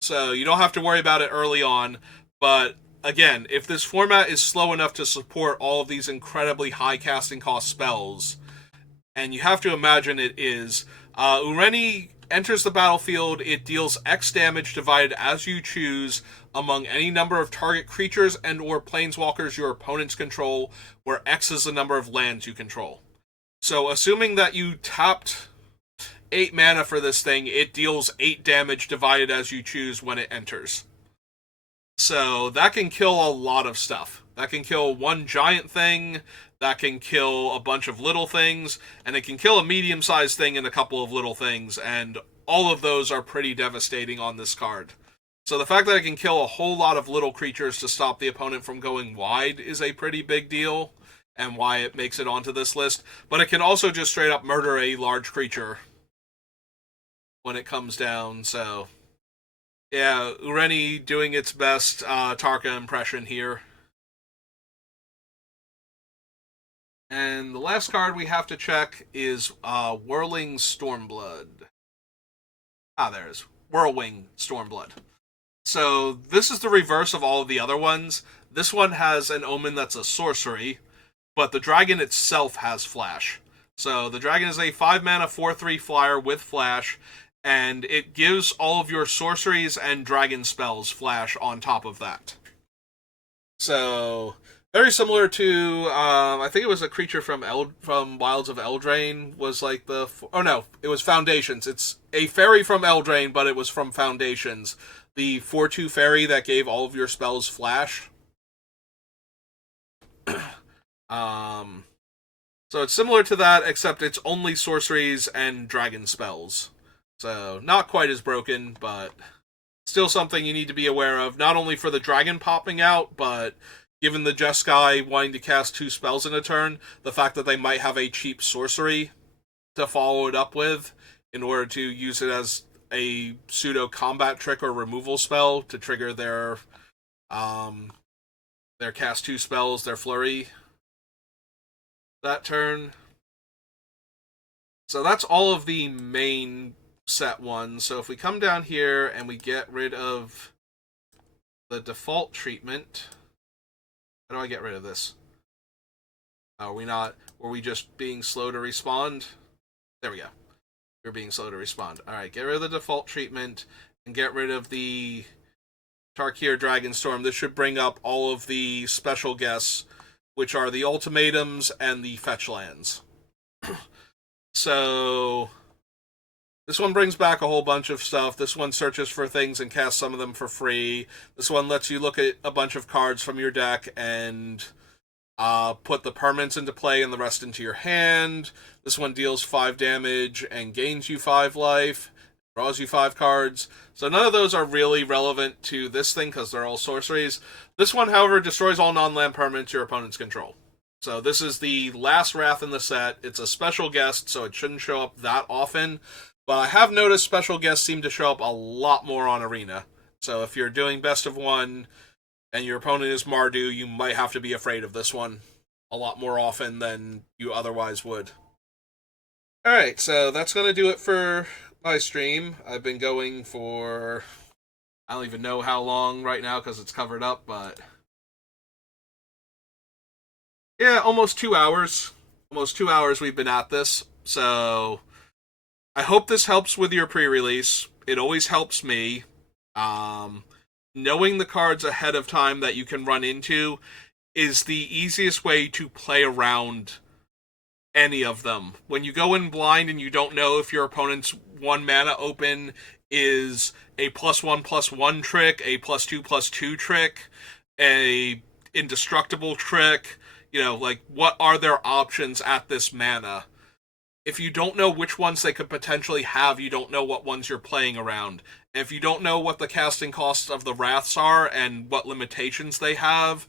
So you don't have to worry about it early on. But again, if this format is slow enough to support all of these incredibly high casting cost spells, and you have to imagine it is, Ureni enters the battlefield. It deals X damage divided as you choose among any number of target creatures and or planeswalkers your opponents control, where X is the number of lands you control. So assuming that you tapped 8 mana for this thing, it deals 8 damage divided as you choose when it enters. So that can kill a lot of stuff. That can kill one giant thing, that can kill a bunch of little things, and it can kill a medium-sized thing and a couple of little things, and all of those are pretty devastating on this card. So the fact that it can kill a whole lot of little creatures to stop the opponent from going wide is a pretty big deal, and why it makes it onto this list. But it can also just straight up murder a large creature when it comes down, so... yeah, Ureni doing its best Tarka impression here. And the last card we have to check is Whirling Stormblood. There's Whirlwing Stormblood. So this is the reverse of all of the other ones. This one has an omen that's a sorcery, but the dragon itself has flash. So the dragon is a 5-mana 4/3 flyer with flash, and it gives all of your sorceries and dragon spells flash on top of that. So very similar to, I think it was a creature from Wilds of Eldraine was like the... oh no, it was Foundations. It's a fairy from Eldraine, but it was from Foundations. The 4/2 fairy that gave all of your spells flash. So it's similar to that, except it's only sorceries and dragon spells. So not quite as broken, but still something you need to be aware of, not only for the dragon popping out, but given the Jeskai wanting to cast 2 spells in a turn, the fact that they might have a cheap sorcery to follow it up with in order to use it as a pseudo combat trick or removal spell to trigger their cast 2 spells, their flurry that turn. So that's all of the main set ones. So if we come down here and we get rid of the default treatment, how do I get rid of this? Are we not? Were we just being slow to respond? There we go. We're being slow to respond. Alright, get rid of the default treatment and get rid of the Tarkir Dragonstorm, this should bring up all of the special guests, which are the ultimatums and the fetch lands. So this one brings back a whole bunch of stuff. This one searches for things and casts some of them for free. This one lets you look at a bunch of cards from your deck and put the permanents into play and the rest into your hand. This one deals 5 damage and gains you 5 life, draws you 5 cards. So none of those are really relevant to this thing because they're all sorceries. This one, however, destroys all non-land permanents your opponents control. So this is the last Wrath in the set. It's a special guest, so it shouldn't show up that often. But I have noticed special guests seem to show up a lot more on Arena. So if you're doing best of one and your opponent is Mardu, you might have to be afraid of this one a lot more often than you otherwise would. Alright, so that's going to do it for my stream. I've been going for, I don't even know how long right now because it's covered up, but yeah, almost 2 hours. Almost 2 hours we've been at this. So I hope this helps with your pre-release. It always helps me. Knowing the cards ahead of time that you can run into is the easiest way to play around any of them. When you go in blind and you don't know if your opponent's 1 mana open is a +1/+1 trick, a +2/+2 trick, a indestructible trick, like, what are their options at this mana? If you don't know which ones they could potentially have, you don't know what ones you're playing around. And if you don't know what the casting costs of the Wraths are and what limitations they have,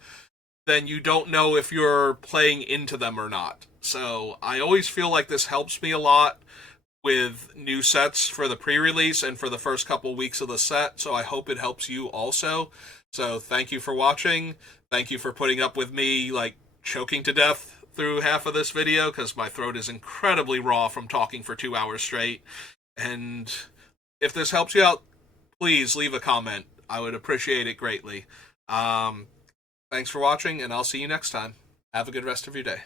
then you don't know if you're playing into them or not. So I always feel like this helps me a lot with new sets for the pre-release and for the first couple weeks of the set, so I hope it helps you also. So thank you for watching. Thank you for putting up with me, choking to death through half of this video, because my throat is incredibly raw from talking for 2 hours straight. And if this helps you out, please leave a comment. I would appreciate it greatly. Thanks for watching, and I'll see you next time. Have a good rest of your day.